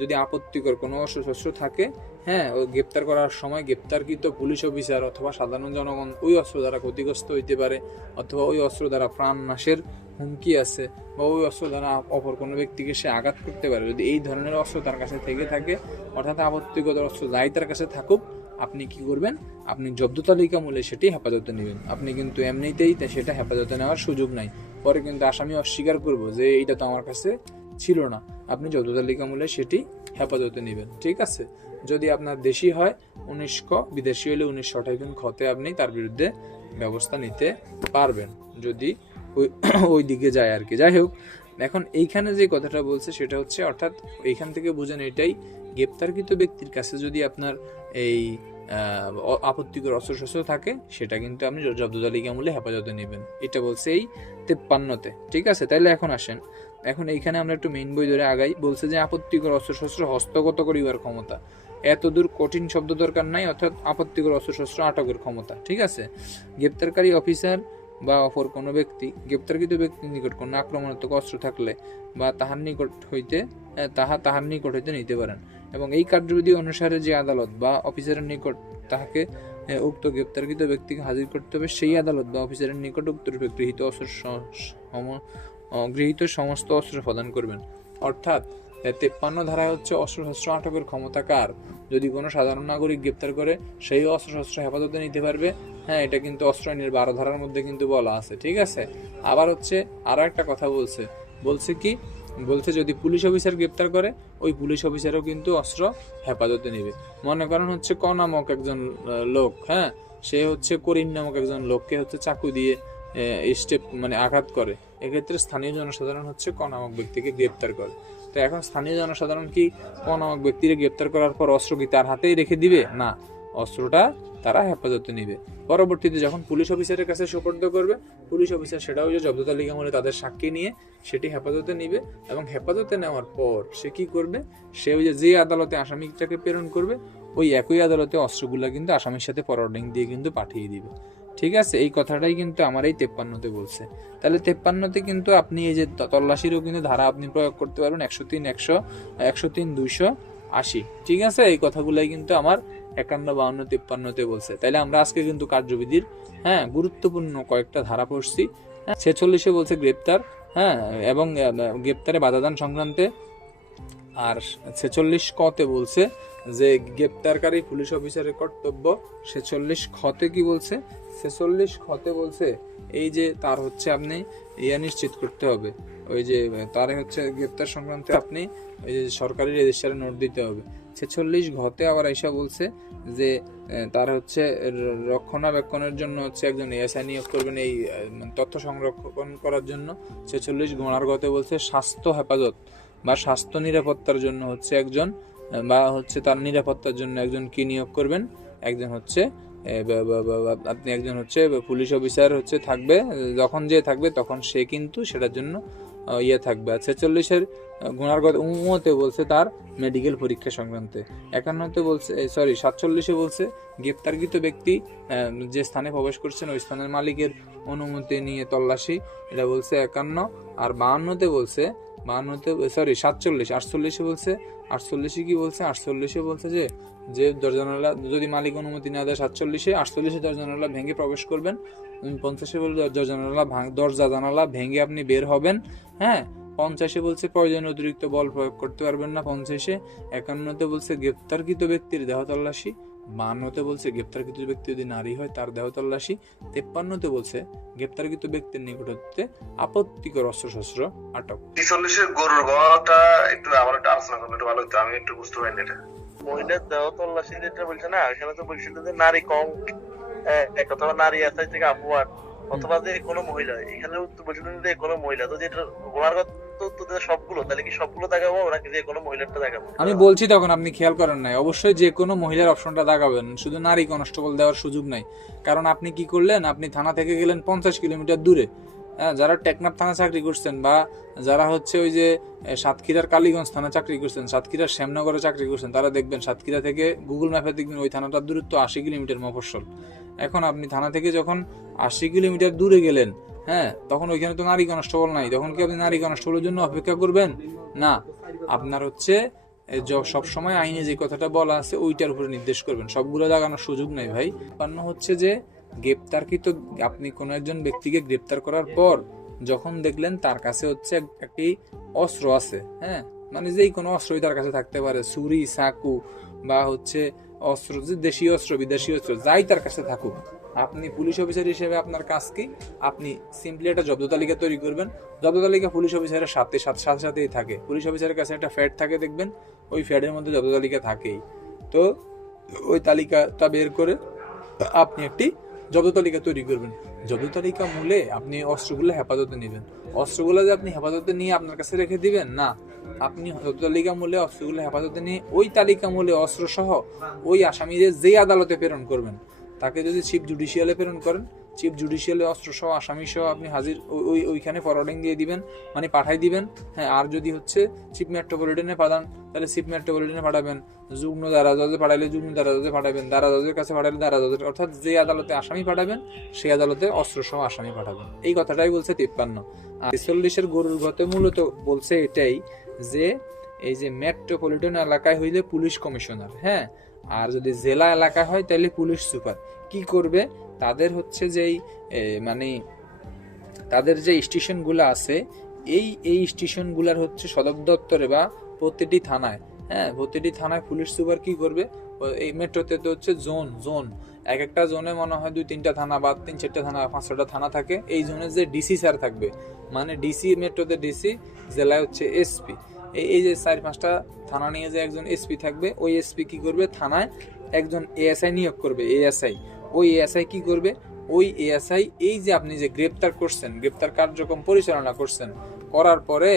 যদি আপত্তিকর কোনো অস্ত্র থাকে, হ্যাঁ, ও গ্রেপ্তার করার সময় গ্রেপ্তারকৃত পুলিশ অফিসার অথবা সাধারণ জনগণ ওই অস্ত্র দ্বারা ক্ষতিগ্রস্ত হইতে পারে, অথবা ওই অস্ত্র দ্বারা প্রাণ নাশের হুমকি আছে, বা ওই অস্ত্র দ্বারা অপর কোনো ব্যক্তিকে সে আঘাত করতে পারে। যদি এই ধরনের অস্ত্র তার কাছে থেকে থাকে, অর্থাৎ আপত্তিগত অস্ত্র যাই তার কাছে থাকুক, আপনি কি করবেন? আপনি জব্দ তালিকা মূলে সেটি হেফাজতে নেবেন। আপনি কিন্তু এমনিতেই সেটা হেফাজতে নেওয়ার সুযোগ নাই। পরে কিন্তু আসামি অস্বীকার করবো যে এইটা তো আমার কাছে ছিল না। আপনি জব্দ তালিকা মূলে সেটি হেফাজতে নেবেন, ঠিক আছে? যদি আপনার দেশি হয় 19 ক, বিদেশি হলে 1928 খতে আপনি তার বিরুদ্ধে ব্যবস্থা নিতে পারবেন, যদি ওই দিকে যায় আর কি। যাই হোক, এখন এইখানে যে কথাটা বলছে সেটা হচ্ছে, অর্থাৎ এইখান থেকে বুঝেন এটাই, গ্রেপ্তারকৃত ব্যক্তির কাছে যদি আপনার এই আপত্তিকর অস্ত্রশস্ত্র থাকে, সেটা কিন্তু আপনি জব্দ তালিকা মূলে হেফাজতে নেবেন। এটা বলছে এই 53-তে, ঠিক আছে? তাইলে এখন আসেন, এখন এইখানে আমরা একটু মেইন বই ধরে আগাই। বলছে যে আপত্তিকর অস্ত্রশস্ত্র হস্তগত করিবার ক্ষমতা, এতদূর কঠিন শব্দ দরকার নাই, অর্থাৎ আপত্তিকর অস্ত্রশস্ত্র আটকের ক্ষমতা, ঠিক আছে? গ্রেপ্তারকারী অফিসার বা অপর কোনো ব্যক্তি গ্রেপ্তারকৃত ব্যক্তির নিকট কোনো আক্রমণাত্মক অস্ত্র থাকলে বা তাহার নিকট হইতে নিতে পারেন, এবং এই কার্যবিধি অনুসারে যে আদালত বা অফিসারের নিকট তাহাকে উক্ত গ্রেপ্তারকৃত ব্যক্তিকে হাজির করতে হবে, সেই আদালত বা অফিসারের নিকট উক্তরূপে গৃহীত সমস্ত অস্ত্র প্রদান করবেন। অর্থাৎ 53 ধারায় হচ্ছে অস্ত্রশস্ত্র আটকের ক্ষমতা কার? যদি কোনো সাধারণ নাগরিক গ্রেপ্তার করে, সেই অস্ত্রশস্ত্র হেফাজতে নিতে পারবে। হ্যাঁ, এটা কিন্তু অস্ত্র আইনের 12 ধারার মধ্যে কিন্তু বলা আছে, ঠিক আছে? আবার হচ্ছে আরো একটা কথা বলছে কি, বলছে যদি পুলিশ অফিসার গ্রেপ্তার করে, ওই পুলিশ অফিসারও কিন্তু অস্ত্র হেফাজতে নেবে। মনে করেন হচ্ছে ক নামক একজন লোক, হ্যাঁ, সে হচ্ছে করিম নামক একজন লোককে হচ্ছে চাকু দিয়ে আঘাত করে, এক্ষেত্রে স্থানীয় জনসাধারণ হচ্ছে ক নামক ব্যক্তিকে গ্রেপ্তার করে। তো এখন স্থানীয় জনসাধারণ কি ক নামক ব্যক্তিকে গ্রেপ্তার করার পর অস্ত্র কি তার হাতেই রেখে দিবে? না, অস্ত্রটা তারা হেফাজতে নিবে। পরবর্তীতে যখন পুলিশ অফিসারের কাছে সোপর্দ করবে, পুলিশ অফিসার সেটাও যে জব্দ তালিকা মূলে তাদের সাক্ষী নিয়ে সেটি হেফাজতে নিবে, এবং হেফাজতে নেওয়ার পর সে কি করবে? সে ওই যে আদালতে আসামিটাকে প্রেরণ করবে, ওই একই আদালতে অস্ত্রগুলা কিন্তু আসামির সাথে ফরওয়ার্ডিং দিয়ে কিন্তু পাঠিয়ে দিবে, ঠিক আছে? এই কথাটাই কিন্তু আমার এই 53-তে বলছে। তাহলে 53-তে কিন্তু আপনি এই যে তল্লাশিরও কিন্তু ধারা আপনি প্রয়োগ করতে পারবেন, 103, 280, ঠিক আছে? এই কথাগুলাই কিন্তু আমার 51, 52, 53-তে বলছে। তাইলে আমরা আজকে কিন্তু কার্যবিধির গুরুত্বপূর্ণ কয়েকটা ধারা পড়ছি। 46-এ বলছে গ্রেপ্তার, এবং গ্রেপ্তারে বাধাদান সংক্রান্তে। আর 46 কতে বলছে যে গ্রেপ্তারকারী পুলিশ অফিসারের কর্তব্য। 46 খতে কি বলছে? 46 খতে বলছে এই যে তার হচ্ছে আপনি নিশ্চিত করতে হবে, ওই যে তার হচ্ছে গ্রেপ্তার সংক্রান্তে আপনি ওই যে সরকারি রেজিস্ট্রারে নোট দিতে হবে। 46 ঘতে আবার এসে বলছে যে তার হচ্ছে রক্ষণাবেক্ষণের জন্য হচ্ছে একজন এএসআই নিয়োগ করবেন, এই তথ্য সংরক্ষণ করার জন্য। 46 ঘোড়ার গতে বলছে স্বাস্থ্য হেফাজত বা স্বাস্থ্য নিরাপত্তার জন্য হচ্ছে একজন, বা হচ্ছে তার নিরাপত্তার জন্য একজন কি নিয়োগ করবেন? একজন হচ্ছে আপনি একজন হচ্ছে পুলিশ অফিসার হচ্ছে থাকবে, যখন যে থাকবে তখন সে কিন্তু সেটার জন্য থাকবে। আর 46-এর গুণার্গত উমতে বলছে তার মেডিকেল পরীক্ষা সংক্রান্তে। 51-তে বলছে 47-এ বলছে গ্রেপ্তারকৃত ব্যক্তি যে স্থানে প্রবেশ করছেন ওই স্থানের মালিকের অনুমতি নিয়ে তল্লাশি, এটা বলছে 51। আর 52-তে বলছে 48-এ বলছে 48-এ কি বলছে? 48-এ বলছে যে দরজা জানালা যদি মালিক অনুমতি না দেয়, 48-এ দরজা জানালা ভেঙে প্রবেশ করবেন। 49-এ বলছে দরজা জানালা ভেঙে আপনি বের হবেন। 50-এ বলছে প্রয়োজনে অতিরিক্ত বল প্রয়োগ করতে পারবেন না। 50-এ 51-তে বলছে গ্রেপ্তারকৃত ব্যক্তির দেহ তল্লাশি। 52-তে বলছে গ্রেপ্তারকৃত ব্যক্তি যদি নারী হয় তার দেহ তল্লাশি। 53-তে বলছে গ্রেপ্তারকৃত ব্যক্তির নিকট হতে আপত্তিকর অস্ত্রশস্ত্র আটক। 46-এর গরুর গলাটা একটু আমার একটা আলোচনা করলে একটু ভালো হতো, আমি একটু বুঝতে পারিনি এটা। মহিলার দেহ তল্লাশি যেটা বলছে না, এখানে তো বলছিল যে নারী কম অথবা নারী থেকে আফওয়ান অথবা যে কোনো মহিলা, এখানে তো বলছিল যে কোনো মহিলা, তো যেটা গোলার তো উত্তর দেওয়া সবগুলো, তাহলে কি সবগুলো দেখাবো নাকি যে কোনো মহিলারটা দেখাবো? আমি বলছি তখন আপনি খেয়াল করেন নাই, অবশ্যই যে কোনো মহিলার অপশনটা দাগাবেন, শুধু নারী কনস্টেবল দেওয়ার সুযোগ নাই। কারণ আপনি কি করলেন, আপনি থানা থেকে গেলেন 50 কিলোমিটার দূরে। হ্যাঁ, যারা টেকনাফ থানা চাকরি করছেন বা যারা হচ্ছে ওই যে সাতক্ষীরার কালীগঞ্জ থানা চাকরি করছেন, সাতক্ষীরার শ্যামনগরে চাকরি করছেন, তারা দেখবেন সাতক্ষীরা থেকে গুগল ম্যাপে দেখবেন ওই থানাটার দূরত্ব 80 কিলোমিটার মফস্বল। এখন আপনি থানা থেকে যখন 80 কিলোমিটার দূরে গেলেন, হ্যাঁ, তখন ওইখানে তো নারী কনস্টেবল নাই, তখন কি আপনি নারী কনস্টেবলের জন্য অপেক্ষা করবেন? না, আপনার হচ্ছে সবসময় আইনে যে কথাটা বলা আছে ওইটার উপরে নির্দেশ করবেন, সবগুলো লাগানোর সুযোগ নাই ভাই। কারণ হচ্ছে যে গ্রেপ্তারকৃত, আপনি কোনো একজন ব্যক্তিকে গ্রেপ্তার করার পর যখন দেখলেন তার কাছে হচ্ছে একটি অস্ত্র আছে, হ্যাঁ, মানে যেই কোনো অস্ত্রই তার কাছে থাকতে পারে, ছুরি, চাকু বা হচ্ছে অস্ত্র, যে দেশি অস্ত্র বিদেশি অস্ত্র যাই তার কাছে থাকুক, আপনি পুলিশ অফিসার হিসেবে আপনার কাজ কি, আপনি সিম্পলি একটা জব্দ তালিকা তৈরি করবেন। জব্দ তালিকা পুলিশ অফিসারের সাথে সাথেই থাকে, পুলিশ অফিসারের কাছে একটা ফ্যাড থাকে, দেখবেন ওই ফ্যাডের মধ্যে জব্দ তালিকা থাকেই। তো ওই তালিকাটা বের করে আপনি একটি জব্দ তালিকা তৈরি করবেন। জব্দ তালিকা মূলে আপনি অস্ত্রগুলো হেফাজতে নেবেন। অস্ত্রগুলো যে আপনি হেফাজতে নিয়ে আপনার কাছে রেখে দিবেন না, আপনি জব্দ তালিকা মূলে অস্ত্রগুলো হেফাজতে নিয়ে ওই তালিকা মূলে অস্ত্র সহ ওই আসামিদের যেই আদালতে প্রেরণ করবেন, তাকে যদি চিফ জুডিশিয়ালে প্রেরণ করেন, চিফ জুডিশিয়ালে অস্ত্র সহ আসামি সহ আপনি হাজির ওইখানে ফরওয়ার্ডিং দিয়ে দিবেন, মানে পাঠাই দিবেন। হ্যাঁ, আর যদি হচ্ছে চিফ মেট্রোপলিটনে পাঠান তাহলে চিফ মেট্রোপলিটনে পাঠাবেন, যুগ্ম দারা জজে পাঠাইলে যুগ্ম দারা জজে পাঠাবেন, দারা জজের কাছে পাঠাইলে দারা জজের, অর্থাৎ যে আদালতে আসামি পাঠাবেন সেই আদালতে অস্ত্র সহ আসামি পাঠাবেন। এই কথাটাই বলছে 53। আর 46-এর গরুর গতে মূলত বলছে এটাই যে এই যে মেট্রোপলিটন এলাকায় হইলে পুলিশ কমিশনার, হ্যাঁ, আর যদি জেলা এলাকা হয় তাহলে পুলিশ সুপার কি করবে, তাদের হচ্ছে যেই মানে তাদের যে স্টেশনগুলো আছে এই স্টেশনগুলোর হচ্ছে সদর দপ্তরে বা প্রতিটি থানায়, হ্যাঁ, প্রতিটি থানায় পুলিশ সুপার কি করবে, এই মেট্রোতে তো হচ্ছে জোন জোন, এক একটা জোনে মনে হয় 2-3টা থানা বা 3-4টা থানা 5-6টা থানা থাকে। এই জোনে যে ডিসি স্যার থাকবে, মানে ডিসি, মেট্রোতে ডিসি, জেলায় হচ্ছে এসপি, এই যে 4-5টা থানা নিয়ে যে একজন এসপি থাকবে, ওই এসপি কি করবে, থানায় একজন এএসআই নিয়োগ করবে। এএসআই, ওই এএসআই কি করবে, ওই এএসআই এই যে আপনি যে গ্রেপ্তার করছেন, গ্রেপ্তার কার্যক্রম পরিচালনা করছেন, করার পরে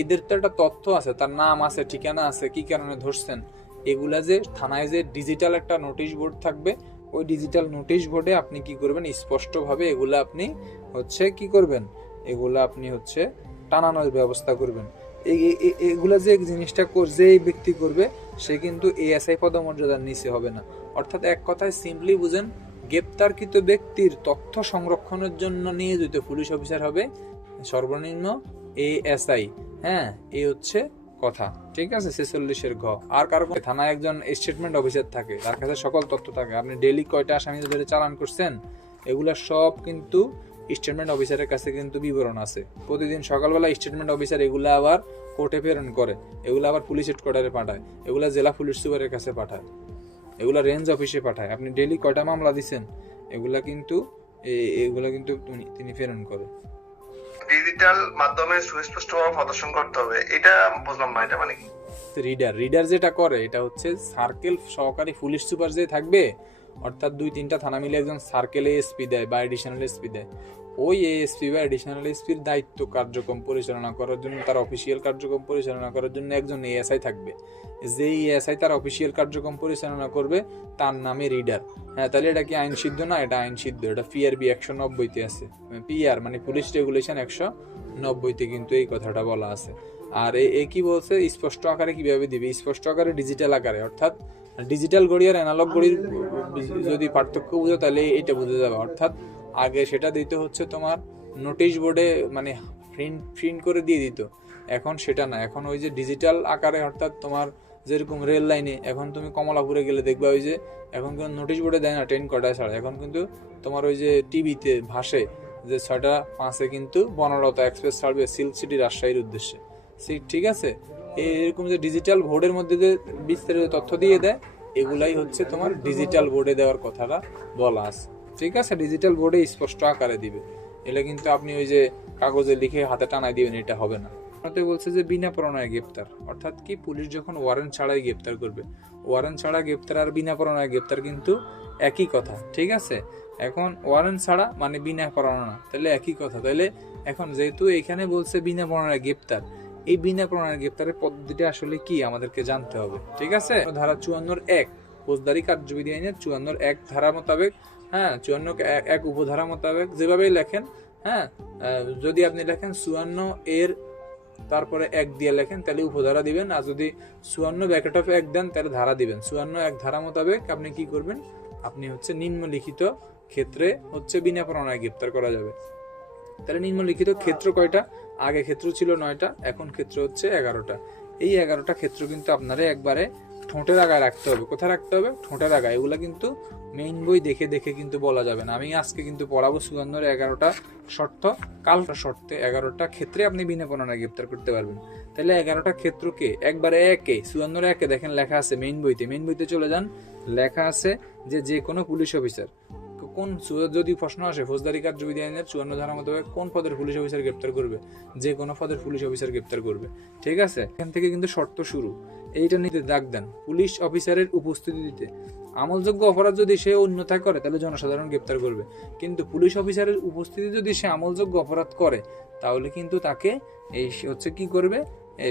এদের তো একটা তথ্য আছে, তার নাম আছে, ঠিকানা আছে, কি কারণে ধরছেন, এগুলা যে থানায় যে ডিজিটাল একটা নোটিশ বোর্ড থাকবে, ওই ডিজিটাল নোটিশ বোর্ডে আপনি কি করবেন, স্পষ্টভাবে এগুলা আপনি হচ্ছে কি করবেন, এগুলা আপনি হচ্ছে টানানোর ব্যবস্থা করবেন। এগুলা যে জিনিসটা যে ব্যক্তি করবে সে কিন্তু এএসআই পদমর্যাদার নিচে হবে না। অর্থাৎ এক কথায় সিম্পলি বুঝেন, গ্রেপ্তারকৃত ব্যক্তির তথ্য সংরক্ষণের জন্য নিয়োজিত পুলিশ অফিসার হবে সর্বনিম্ন এএসআই। হ্যাঁ, এই হচ্ছে কথা, ঠিক আছে। 46-এর ঘ। আর কারো থানায় একজন স্টেটমেন্ট অফিসার থাকে, তার কাছে সকল তথ্য থাকে, আপনি ডেইলি কয়টা আসামি ধরে চালান করছেন, এগুলা সব কিন্তু স্টেটমেন্ট অফিসারের কাছে কিন্তু বিবরণ আছে। প্রতিদিন সকালবেলা স্টেটমেন্ট অফিসার এগুলা আবার কোর্টে প্রেরণ করে, এগুলা আবার পুলিশ হেডকোয়ার্টারে পাঠায়, এগুলা জেলা পুলিশ সুপারের কাছে পাঠায়, এগুলা রেঞ্জ অফিসে পাঠায়। আপনি ডেইলি কয়টা মামলা দিচ্ছেন এগুলা কিন্তু তিনি প্রেরণ করে। ডিজিটাল মাধ্যমে সুস্পষ্টভাবে প্রদর্শন করতে হবে, এটা বুঝলাম না, এটা মানে কি? রিডার যেটা করে, এটা হচ্ছে সার্কেল সহকারী পুলিশ সুপার যে থাকবে, অর্থাৎ 2-3টা থানা মিলে একজন সার্কেল এএসপি দেয় বা এডিশনাল এসপি দেয়, ওই এএসপি বা এডিশনাল এসপির দায়িত্ব কার্যক্রম পরিচালনা করার জন্য, তার অফিসিয়াল কার্যক্রম পরিচালনা করার জন্য একজন এএসআই থাকবে। যেই এএসআই তার অফিসিয়াল কার্যক্রম পরিচালনা করবে তার নামে রিডার। হ্যাঁ, তাহলে এটা কি আইন সিদ্ধ না? এটা আইন সিদ্ধ, এটা পিআরবি 190-তে আছে। পিআর মানে পুলিশ রেগুলেশন 190-তে কিন্তু এই কথাটা বলা আছে। আর এ কি বলছে, স্পষ্ট আকারে কিভাবে দিবে, স্পষ্ট আকারে ডিজিটাল আকারে, অর্থাৎ ডিজিটাল ঘড়ি আর অ্যানালগ ঘড়ির যদি পার্থক্য বুঝো তাহলে এটা বুঝে যাবে। অর্থাৎ আগে সেটা দিতে হচ্ছে তোমার নোটিশ বোর্ডে, মানে প্রিন্ট করে দিয়ে দিত, এখন সেটা না, এখন ওই যে ডিজিটাল আকারে, অর্থাৎ তোমার যেরকম রেল লাইনে এখন তুমি কমলাপুরে গেলে দেখবা ওই যে এখন কিন্তু নোটিশ বোর্ডে দেয় না ট্রেন কটায় ছাড়া, এখন কিন্তু তোমার ওই যে টিভিতে ভাসে যে 6:05 কিন্তু বনলতা এক্সপ্রেস ছাড়বে সিল্ক সিটি রাজশাহীর উদ্দেশ্যে, ঠিক আছে। এরকম যে ডিজিটাল বোর্ডের মধ্যে যে বিস্তারিত তথ্য দিয়ে দেয়, এগুলাই হচ্ছে তোমার ডিজিটাল বোর্ডে দেওয়ার কথাটা বলা আছে, ঠিক আছে। ডিজিটাল বোর্ডে স্পষ্ট আকারে দিবে, এটা কিন্তু আপনি ওই যে কাগজে লিখে হাতে টানাই দিবেন, এটা হবে না। বলছে যে বিনা প্রণয়ে গ্রেপ্তার, অর্থাৎ কি পুলিশ যখন ওয়ারেন্ট ছাড়াই গ্রেপ্তার করবে, ওয়ারেন্ট ছাড়া গ্রেপ্তার আর বিনা প্রণয়ে গ্রেপ্তার কিন্তু একই কথা, ঠিক আছে। এখন ওয়ারেন্ট ছাড়া মানে বিনা প্রণয়, তাহলে একই কথা। তাহলে এখন যেহেতু এখানে বলছে বিনা প্রণয়ে গ্রেপ্তার, এই বিনা প্রমাণের গ্রেপ্তারের পদ্ধতিটা আসলে কি আমাদেরকে জানতে হবে, ঠিক আছে। ধারা 54(1) ফৌজদারি কার্যবিধি আইনের 54(1) ধারা মোতাবেক, হ্যাঁ 54(1) উপধারা মোতাবেক যেভাবেই লেখেন, হ্যাঁ যদি আপনি লেখেন 54 তারপরে 1 দিয়ে লেখেন তাহলে উপধারা দিবেন, আর যদি 54 ব্র্যাকেট অফ 1 দেন তাহলে ধারা দিবেন। 54(1) ধারা মোতাবেক আপনি কি করবেন, আপনি হচ্ছে নিম্নলিখিত ক্ষেত্রে হচ্ছে বিনা প্রমাণে গ্রেপ্তার করা যাবে। তাহলে নিম্নলিখিত ক্ষেত্র কয়টা? আগে ক্ষেত্র ছিল 9টা, এখন ক্ষেত্র হচ্ছে 11টা। এই 11টা ক্ষেত্র কিন্তু আপনারা একবারে ঠোঁটের আগায় রাখতে হবে। কোথায় রাখতে হবে? ঠোঁটের আগায়। এগুলা কিন্তু মেইন বই দেখে দেখে কিন্তু বলা যাবে না। আমি আজকে কিন্তু পড়াবো 54 11টা শর্ত, কালটা শর্তে 11টা ক্ষেত্রে আপনি বিনা প্রমাণে গ্রেপ্তার করতে পারবেন। তাহলে 11টা ক্ষেত্রকে একবারে 54(1) দেখেন লেখা আছে মেইন বইতে চলে যান, লেখা আছে যে কোনো পুলিশ অফিসার কোন, যদি প্রশ্ন আসে ফৌজদারি কার্যবিধি আইনের 54 ধারা মোতাবেক কোন পদের পুলিশ অফিসার গ্রেপ্তার করবে, যে কোনো পদের পুলিশ অফিসার গ্রেপ্তার করবে, ঠিক আছে। এখান থেকে কিন্তু শর্ত শুরু। এইটা নিতে দাগ দেন, পুলিশ অফিসারের উপস্থিতিতে আমলযোগ্য অপরাধ যদি সে অন্যথায় করে তাহলে জনসাধারণ গ্রেপ্তার করবে, কিন্তু পুলিশ অফিসারের উপস্থিতি যদি সে আমলযোগ্য অপরাধ করে তাহলে কিন্তু তাকে এই হচ্ছে কি করবে,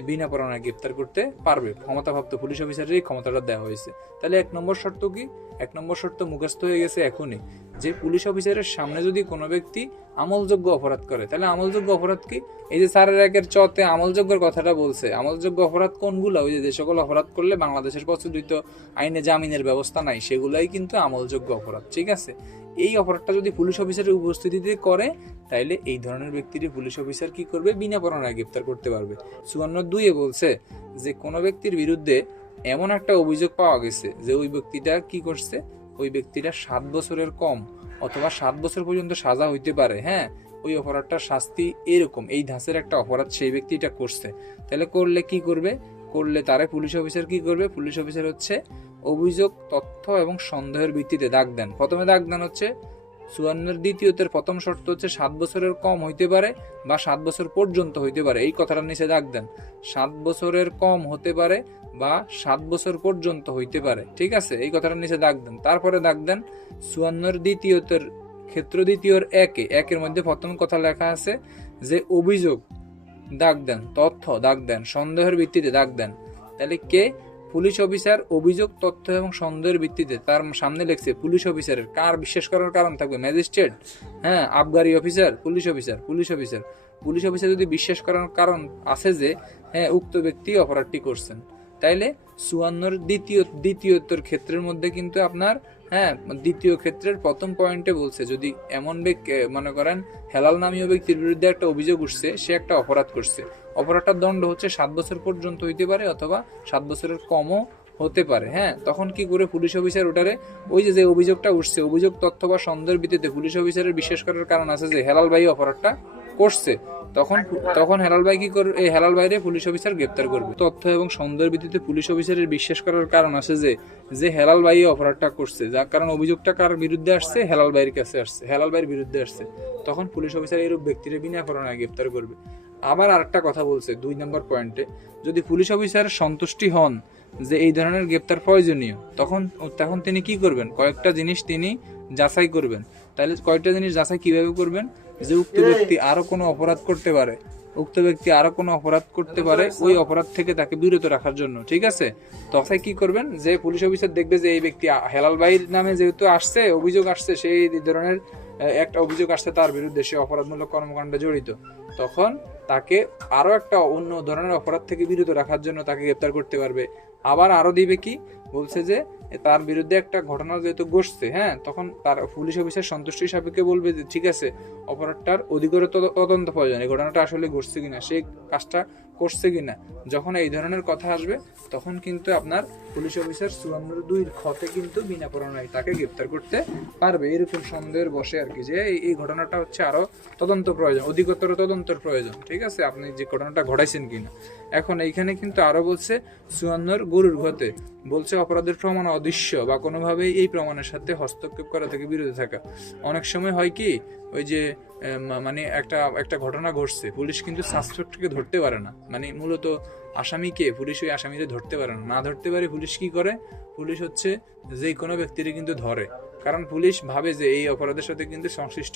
বিনা প্রমাণে গ্রেপ্তার করতে পারবে। ক্ষমতাপ্রাপ্ত পুলিশ অফিসারের এই ক্ষমতাটা দেওয়া হয়েছে। তাহলে 1 নম্বর শর্ত কি? 1 নম্বর শর্ত মুখস্থ হয়ে গেছে এখনই, যে পুলিশ অফিসারের সামনে যদি কোনো ব্যক্তি আমলযোগ্য অপরাধ করে, তাহলে আমলযোগ্য অপরাধ কি? এই যে 4(1)-এর চতে আমলযোগ্যের কথাটা বলছে, আমলযোগ্য অপরাধ কোনগুলো? ওই যে সকল অপরাধ করলে বাংলাদেশের প্রচলিত আইনে জামিনের ব্যবস্থা নাই, সেগুলাই কিন্তু আমলযোগ্য অপরাধ, ঠিক আছে। এই অপরাধটা যদি পুলিশ অফিসারের উপস্থিতিতে করে তাইলে এই ধরনের ব্যক্তির পুলিশ অফিসার কি করবে, বিনা প্রমাণে গ্রেপ্তার করতে পারবে। 54(2)-এ বলছে যে কোনো ব্যক্তির বিরুদ্ধে এমন একটা অভিযোগ পাওয়া গেছে যে ওই ব্যক্তিটা কি করছে, ওই ব্যক্তিটা 7 বছরের কম অথবা 7 বছর পর্যন্ত সাজা হইতে পারে, হ্যাঁ ওই অপরাধটার শাস্তি এরকম, এই ধাঁচের একটা অপরাধ সেই ব্যক্তিটা করছে। তাহলে করলে কি করবে, করলে তারে পুলিশ অফিসার কি করবে, পুলিশ অফিসার হচ্ছে অভিযোগ, তথ্য এবং সন্দেহের ভিত্তিতে দাগ দেন। প্রথমে দাগ দেন হচ্ছে 54 দ্বিতীয়তের প্রথম শর্ত হচ্ছে 7 বছরের কম হইতে পারে বা 7 বছর পর্যন্ত হইতে পারে, এই কথাটার নিচে দাগ দেন। 7 বছরের কম হতে পারে বা 7 বছর পর্যন্ত হইতে পারে, ঠিক আছে, এই কথাটার নিচে দাগ দেন। তারপরে দাগ দেন 54 দ্বিতীয়তের ক্ষেত্র দ্বিতীয়র 1-এর মধ্যে প্রথম কথা লেখা আছে যে অভিযোগ, দাগ দেন, তথ্য দাগ দেন, সন্দেহের ভিত্তিতে দাগ দেন। তাহলে কে? পুলিশ অফিসার অভিযোগ, তথ্য এবং সন্দেহের ভিত্তিতে, তার সামনে লেখছে পুলিশ অফিসারের, কার বিশ্বাস করার কারণ থাকবে? ম্যাজিস্ট্রেট, হ্যাঁ আবগারি অফিসার, পুলিশ অফিসার যদি বিশ্বাস করার কারণ আছে যে হ্যাঁ উক্ত ব্যক্তি অপরাধটি করছেন, তাইলে 54 দ্বিতীয়তর ক্ষেত্রের মধ্যে কিন্তু আপনার, হ্যাঁ দ্বিতীয় ক্ষেত্রের প্রথম পয়েন্টে বলছে যদি এমন ব্যক্তি মনে করেন হেলাল নামীয় ব্যক্তির বিরুদ্ধে একটা অভিযোগ উঠছে, সে একটা অপরাধ করছে, অপরাধটার দণ্ড হচ্ছে 7 বছর পর্যন্ত হইতে পারে অথবা 7 বছরের কমও হতে পারে, হ্যাঁ তখন কি করে পুলিশ অফিসার ওটারে ওই যে অভিযোগটা উঠছে, অভিযোগ, তথ্য বা সন্দেহের ভিত্তিতে পুলিশ অফিসারের বিশ্বাস করার কারণ আছে যে হেলাল ভাই অপরাধটা করছে, তখন হেলাল ভাই কি করবে, এই হেলাল ভাইরে পুলিশ অফিসার গ্রেপ্তার করবে। তথ্য এবং সন্দেহের ভিত্তিতে পুলিশ অফিসারের বিশ্বাস করার কারণ আছে যে হেলাল ভাই অপরাধটা করছে, যার কারণ অভিযোগটা কার বিরুদ্ধে আসছে, হেলাল ভাইয়ের কাছে আসছে, হেলাল ভাইয়ের বিরুদ্ধে আসছে, তখন পুলিশ অফিসার এইরূপ ব্যক্তির বিনা প্রমাণে গ্রেপ্তার করবে। আবার আরেকটা কথা বলছে 2 নম্বর পয়েন্টে, যদি পুলিশ অফিসার সন্তুষ্টি হন যে এই ধরনের গ্রেপ্তার প্রয়োজনীয়, তখন তিনি কি করবেন, কয়েকটা জিনিস তিনি যাচাই করবেন। তাহলে কয়েকটা জিনিস যাচাই কিভাবে করবেন, যে উক্ত ব্যক্তি আরো কোনো অপরাধ করতে পারে, ওই অপরাধ থেকে তাকে বিরত রাখার জন্য, ঠিক আছে। তখন কি করবেন, যে পুলিশ অফিসার দেখবে যে এই ব্যক্তি হেলাল ভাইয়ের নামে যেহেতু আসছে, অভিযোগ আসছে, সেই ধরনের একটা অভিযোগ আসছে তার বিরুদ্ধে, সে অপরাধমূলক কর্মকাণ্ডে জড়িত, তখন তাকে আরো একটা অন্য ধরনের অপরাধ থেকে বিরত রাখার জন্য তাকে গ্রেপ্তার করতে পারবে। আবার আরো দিবে কি বলছে, যে তার বিরুদ্ধে একটা ঘটনা যেহেতু ঘটছে, হ্যাঁ তখন তার পুলিশ অফিসার সন্তুষ্টি সাপেক্ষে বলবে যে ঠিক আছে অপরাধটার অধিকতর তদন্ত প্রয়োজন, এই ঘটনাটা আসলে ঘটছে কিনা, সেই কাজটা করছে কিনা, যখন এই ধরনের কথা আসবে তখন কিন্তু আপনার পুলিশ অফিসার 54(2)-র খতে কিন্তু বিনা প্রমাণে তাকে গ্রেপ্তার করতে পারবে। এরকম সন্দেহের বসে আর কি, যে এই ঘটনাটা হচ্ছে আরো তদন্ত প্রয়োজন, অধিকতর তদন্তের প্রয়োজন, ঠিক আছে, আপনি যে ঘটনাটা ঘটাইছেন কিনা। এখন এইখানে কিন্তু আরো বলছে 54 গরুর ঘতে বলছে অপরাধের প্রমাণ অদৃশ্য বা কোনোভাবেই এই প্রমাণের সাথে হস্তক্ষেপ করা থেকে বিরত থাকা। অনেক সময় হয় কি, ওই যে মানে একটা ঘটনা ঘটছে, পুলিশ কিন্তু সাসপেক্টকে ধরতে পারে না, মানে মূলত আসামিকে পুলিশ ওই আসামিকে ধরতে পারে না, ধরতে পারে পুলিশ কি করে, পুলিশ হচ্ছে যে কোনো ব্যক্তিকে কিন্তু ধরে, কারণ পুলিশ ভাবে যে এই অপরাধের সাথে কিন্তু সংশ্লিষ্ট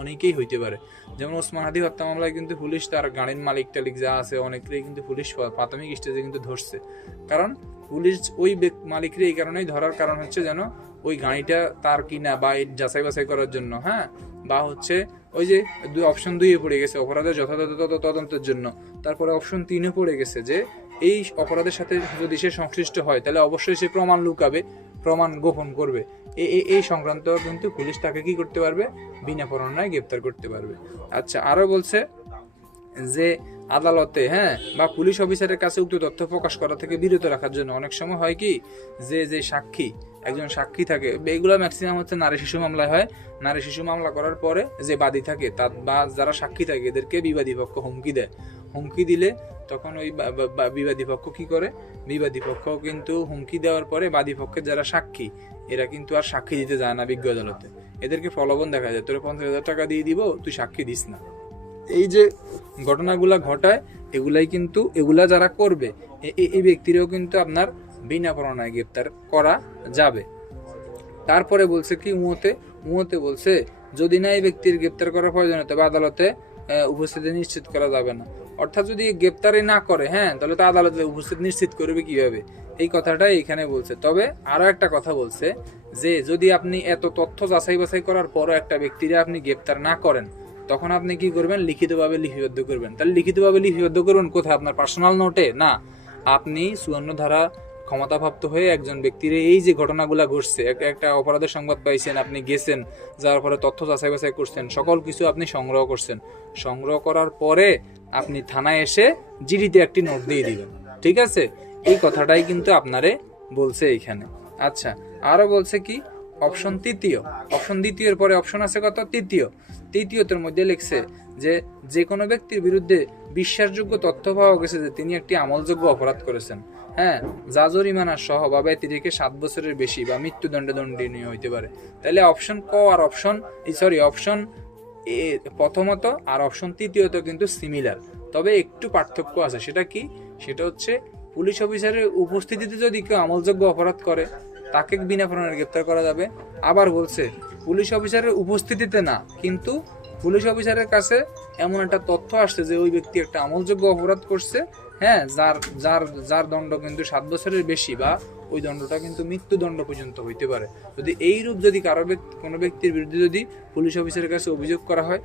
অনেকেই হইতে পারে। যেমন ওসমান হাদি হত্যা মামলায় কিন্তু পুলিশ তার গাড়ির মালিক টালিক যা আছে অনেকেই কিন্তু পুলিশ প্রাথমিক স্টেজে কিন্তু ধরছে। কারণ পুলিশ ওই মালিকরে এই কারণেই ধরার কারণ হচ্ছে যেন ওই গাড়িটা তার কিনা বা যাচাই বাছাই করার জন্য, হ্যাঁ, বা হচ্ছে ওই যে অপশন 2 পড়ে গেছে অপরাধের যথাযথ তদন্তের জন্য। তারপরে অপশন 3 পড়ে গেছে যে এই অপরাধের সাথে যদি সে সংশ্লিষ্ট হয় তাহলে অবশ্যই সে প্রমাণ লুকাবে, প্রমাণ গোপন করবে। এই সংক্রান্ত কিন্তু পুলিশ তাকে কি করতে পারবে, বিনা পরোয়ানায় গ্রেপ্তার করতে পারবে। আচ্ছা, আরো বলছে যে আদালতে, হ্যাঁ, বা পুলিশ অফিসারের কাছে উক্ত তথ্য প্রকাশ করা থেকে বিরত রাখার জন্য অনেক সময় হয় কি যে সাক্ষী, একজন সাক্ষী থাকে, এগুলো ম্যাক্সিমাম হচ্ছে নারী শিশু মামলায় হয়। নারী শিশু মামলা করার পরে যে বাদী থাকে তার বা যারা সাক্ষী থাকে এদেরকে বিবাদী পক্ষ হুমকি দেয়। হুমকি দিলে তখন ওই বিবাদী পক্ষ কি করে, বিবাদী পক্ষ কিন্তু হুমকি দেওয়ার পরে বাদী পক্ষের যারা সাক্ষী এরা কিন্তু আর সাক্ষী দিতে যায় না বিজ্ঞ আদালতে। এদেরকে প্রলোভন দেখা যায়, তোর 50,000 টাকা দিয়ে দিব, তুই সাক্ষী দিস না। এই যে ঘটনাগুলা ঘটায় এগুলা যারা করবে এই ব্যক্তিরাও কিন্তু আপনার বিনা পরোয়ানায় গ্রেপ্তার করা যাবে। তারপরে বলছে কি মুহূর্তে বলছে যদি না এই ব্যক্তির গ্রেপ্তার করার প্রয়োজন হয় তবে আদালতে উপস্থিতি নিশ্চিত করা যাবে না। অর্থাৎ যদি গ্রেপ্তারই না করে, হ্যাঁ, তাহলে তো আদালতে উপস্থিতি নিশ্চিত করবে কিভাবে, এই কথাটাই এখানে বলছে। তবে আরো একটা কথা বলছে যে যদি আপনি এত তথ্য যাচাই বাছাই করার পরও একটা ব্যক্তিরে আপনি গ্রেপ্তার না করেন তখন আপনি কি করবেন, লিখিতভাবে লিপিবদ্ধ করবেন। তাহলে লিখিতভাবে লিপিবদ্ধ করবেন কোথায়, আপনার পার্সোনাল নোটে না, আপনি 54 ধারা ক্ষমতাপ্রাপ্ত হয়ে একজন ব্যক্তির এই যে ঘটনাগুলা ঘটছে, একটা অপরাধের সংবাদ পাইছেন, আপনি গেছেন, যার পরে তথ্য যাচাই বাছাই করছেন, সকল কিছু আপনি সংগ্রহ করছেন। সংগ্রহ করার পরে আপনি থানায় এসে জিডিতে একটি নোট দিয়ে দিবেন, ঠিক আছে? এই কথাটাই কিন্তু আপনারে বলছে এখানে। আচ্ছা, আরো বলছে কি অপশন 3, অপশন 2 পরে অপশন আছে কত, তৃতীয়তের মধ্যে লিখছে যে কোনো ব্যক্তির বিরুদ্ধে বিশ্বাসযোগ্য তথ্য পাওয়া গেছে যে তিনি একটি আমলযোগ্য অপরাধ করেছেন, হ্যাঁ, যা জরিমানা সহ বা ব্যতিরেকে 7 বছরের বেশি বা মৃত্যুদণ্ডে দণ্ডনীয় হইতে পারে। তাহলে অপশন ক আর অপশন এ প্রথমত আর অপশন তৃতীয়ত কিন্তু সিমিলার, তবে একটু পার্থক্য আছে। সেটা কি, সেটা হচ্ছে পুলিশ অফিসারের উপস্থিতিতে যদি কেউ আমলযোগ্য অপরাধ করে তাকে বিনা পরোয়ানায় গ্রেপ্তার করা যাবে। আবার বলছে পুলিশ অফিসারের উপস্থিতিতে না, কিন্তু পুলিশ অফিসারের কাছে এমন একটা তথ্য আসছে যে ওই ব্যক্তি একটা আমলযোগ্য অপরাধ করছে, হ্যাঁ, যার দণ্ড কিন্তু 7 বছরের বেশি বা ওই দণ্ডটা কিন্তু মৃত্যুদণ্ড পর্যন্ত হইতে পারে। যদি কোনো ব্যক্তির বিরুদ্ধে যদি পুলিশ অফিসারের কাছে অভিযোগ করা হয়,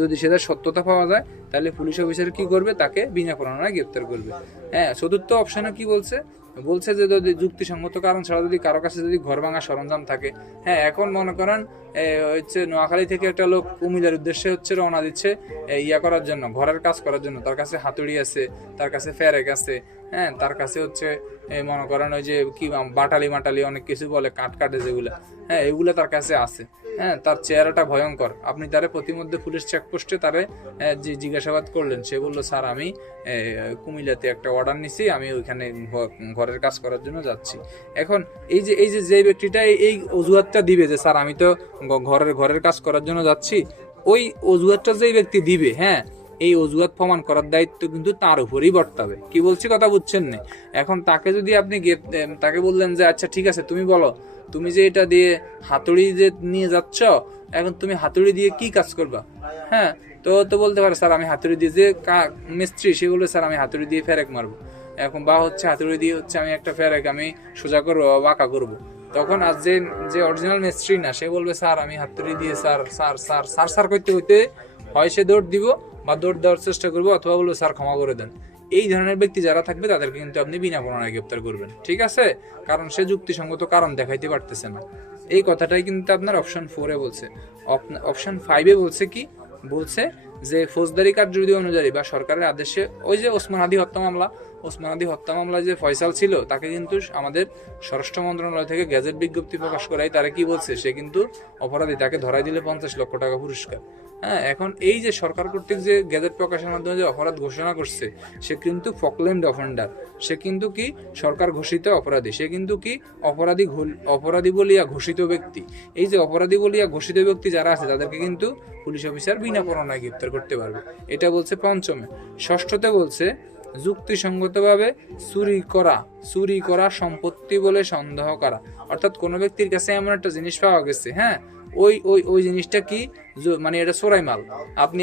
যদি সেটা সত্যতা পাওয়া যায় তাহলে পুলিশ অফিসার কি করবে, তাকে বিনা পরোয়ানায় গ্রেপ্তার করবে। হ্যাঁ, চতুর্থ অপশনে কি বলছে যে যদি যুক্তিসঙ্গত কারণ ছাড়া যদি কারো কাছে যদি ঘর ভাঙা সরঞ্জাম থাকে, হ্যাঁ, এখন মনে করেন হচ্ছে নোয়াখালী থেকে একটা লোক কুমিল্লার উদ্দেশ্যে হচ্ছে রওনা দিচ্ছে করার জন্য, ঘরের কাজ করার জন্য, তার কাছে হাতুড়ি আছে, তার কাছে ফেরেক আছে, হ্যাঁ, তার কাছে হচ্ছে মনে করেন ওই যে কি বাটালি অনেক কিছু বলে, কাটে যেগুলা, হ্যাঁ, এগুলা তার কাছে আছে, হ্যাঁ, তার চেহারাটা ভয়ঙ্কর। আপনি তারে প্রতিমধ্যে পুলিশ চেকপোস্টে তারে যে জিজ্ঞাসাবাদ করলেন, সে বললো স্যার আমি কুমিল্লাতে একটা অর্ডার নিছি, আমি ওইখানে ঘরের কাজ করার জন্য যাচ্ছি। এখন এই যে ব্যক্তিটা এই অজুহাতটা দিবে যে স্যার আমি তো ঘরের কাজ করার জন্য যাচ্ছি, ওই অজুহাতটা যে ব্যক্তি দিবে, হ্যাঁ, এই অজুহাত প্রমাণ করার দায়িত্ব কিন্তু তার উপরই বর্তাবে। কি বলছি কথা বুঝছেন না? এখন তাকে যদি আপনি তাকে বললেন যে আচ্ছা ঠিক আছে তুমি বলো, তুমি যে এটা দিয়ে হাতুড়ি যে নিয়ে যাচ্ছ, এখন তুমি হাতুড়ি দিয়ে কি কাজ করবা, হ্যাঁ, তো বলতে পারে স্যার আমি হাতুড়ি দিয়ে, যে মিস্ত্রি সে বলবে স্যার আমি হাতুড়ি দিয়ে ফেরেক মারবো, এখন বা হচ্ছে হাতুড়ি দিয়ে হচ্ছে আমি একটা ফেরেক আমি সোজা করবো বা বাঁকা করবো। তখন আর যে অরিজিনাল মিস্ত্রি না সে বলবে স্যার আমি হাতুড়ি দিয়ে স্যার করতে হইতে হয় সে দৌড় দিব বা দৌড় দেওয়ার চেষ্টা করবো, অথবা বলবো স্যার ক্ষমা করে দেন। এই ধরনের ব্যক্তি যারা থাকবে তাদেরকে কিন্তু আপনি বিনা পরোয়ানায় গ্রেপ্তার করবেন, ঠিক আছে? কারণ সে যুক্তিসঙ্গত কারণ দেখাইতে পারতেছে না। এই কথাটাই কিন্তু আপনার অপশন 4 বলছে। অপশন 5 বলছে কি, বলছে যে ফৌজদারি কার্যবিধি অনুযায়ী বা সরকারের আদেশে ওই যে ওসমান হাদি হত্যা মামলা যে ফয়সাল ছিল তাকে কিন্তু আমাদের স্বরাষ্ট্র মন্ত্রণালয় থেকে গ্যাজেট বিজ্ঞপ্তি প্রকাশ করাই তারা কি বলছে, সে কিন্তু অপরাধী, তাকে ধরাই দিলে 50 লক্ষ টাকা পুরস্কার। হ্যাঁ, এখন এই যে সরকার কর্তৃক যে গ্যাজেট প্রকাশের মাধ্যমে যে অপরাধ ঘোষণা করছে, সে কিন্তু প্রক্লেমড অফেন্ডার, সে কিন্তু কি সরকার ঘোষিত অপরাধী, সে কিন্তু কি অপরাধী বলিয়া ঘোষিত ব্যক্তি। এই যে অপরাধী বলিয়া ঘোষিত ব্যক্তি যারা আছে তাদেরকে কিন্তু পুলিশ অফিসার বিনা পরোয়ানায় গ্রেপ্তার করতে পারবে, এটা বলছে পঞ্চমে। ষষ্ঠতে বলছে যুক্তিসঙ্গতভাবে চুরি করা সম্পত্তি বলে সন্দেহ করা। অর্থাৎ কোনো ব্যক্তির কাছে এমন একটা জিনিস পাওয়া গেছে, হ্যাঁ, ওই জিনিসটা কি, মানে এটা চোরাই মাল। আপনি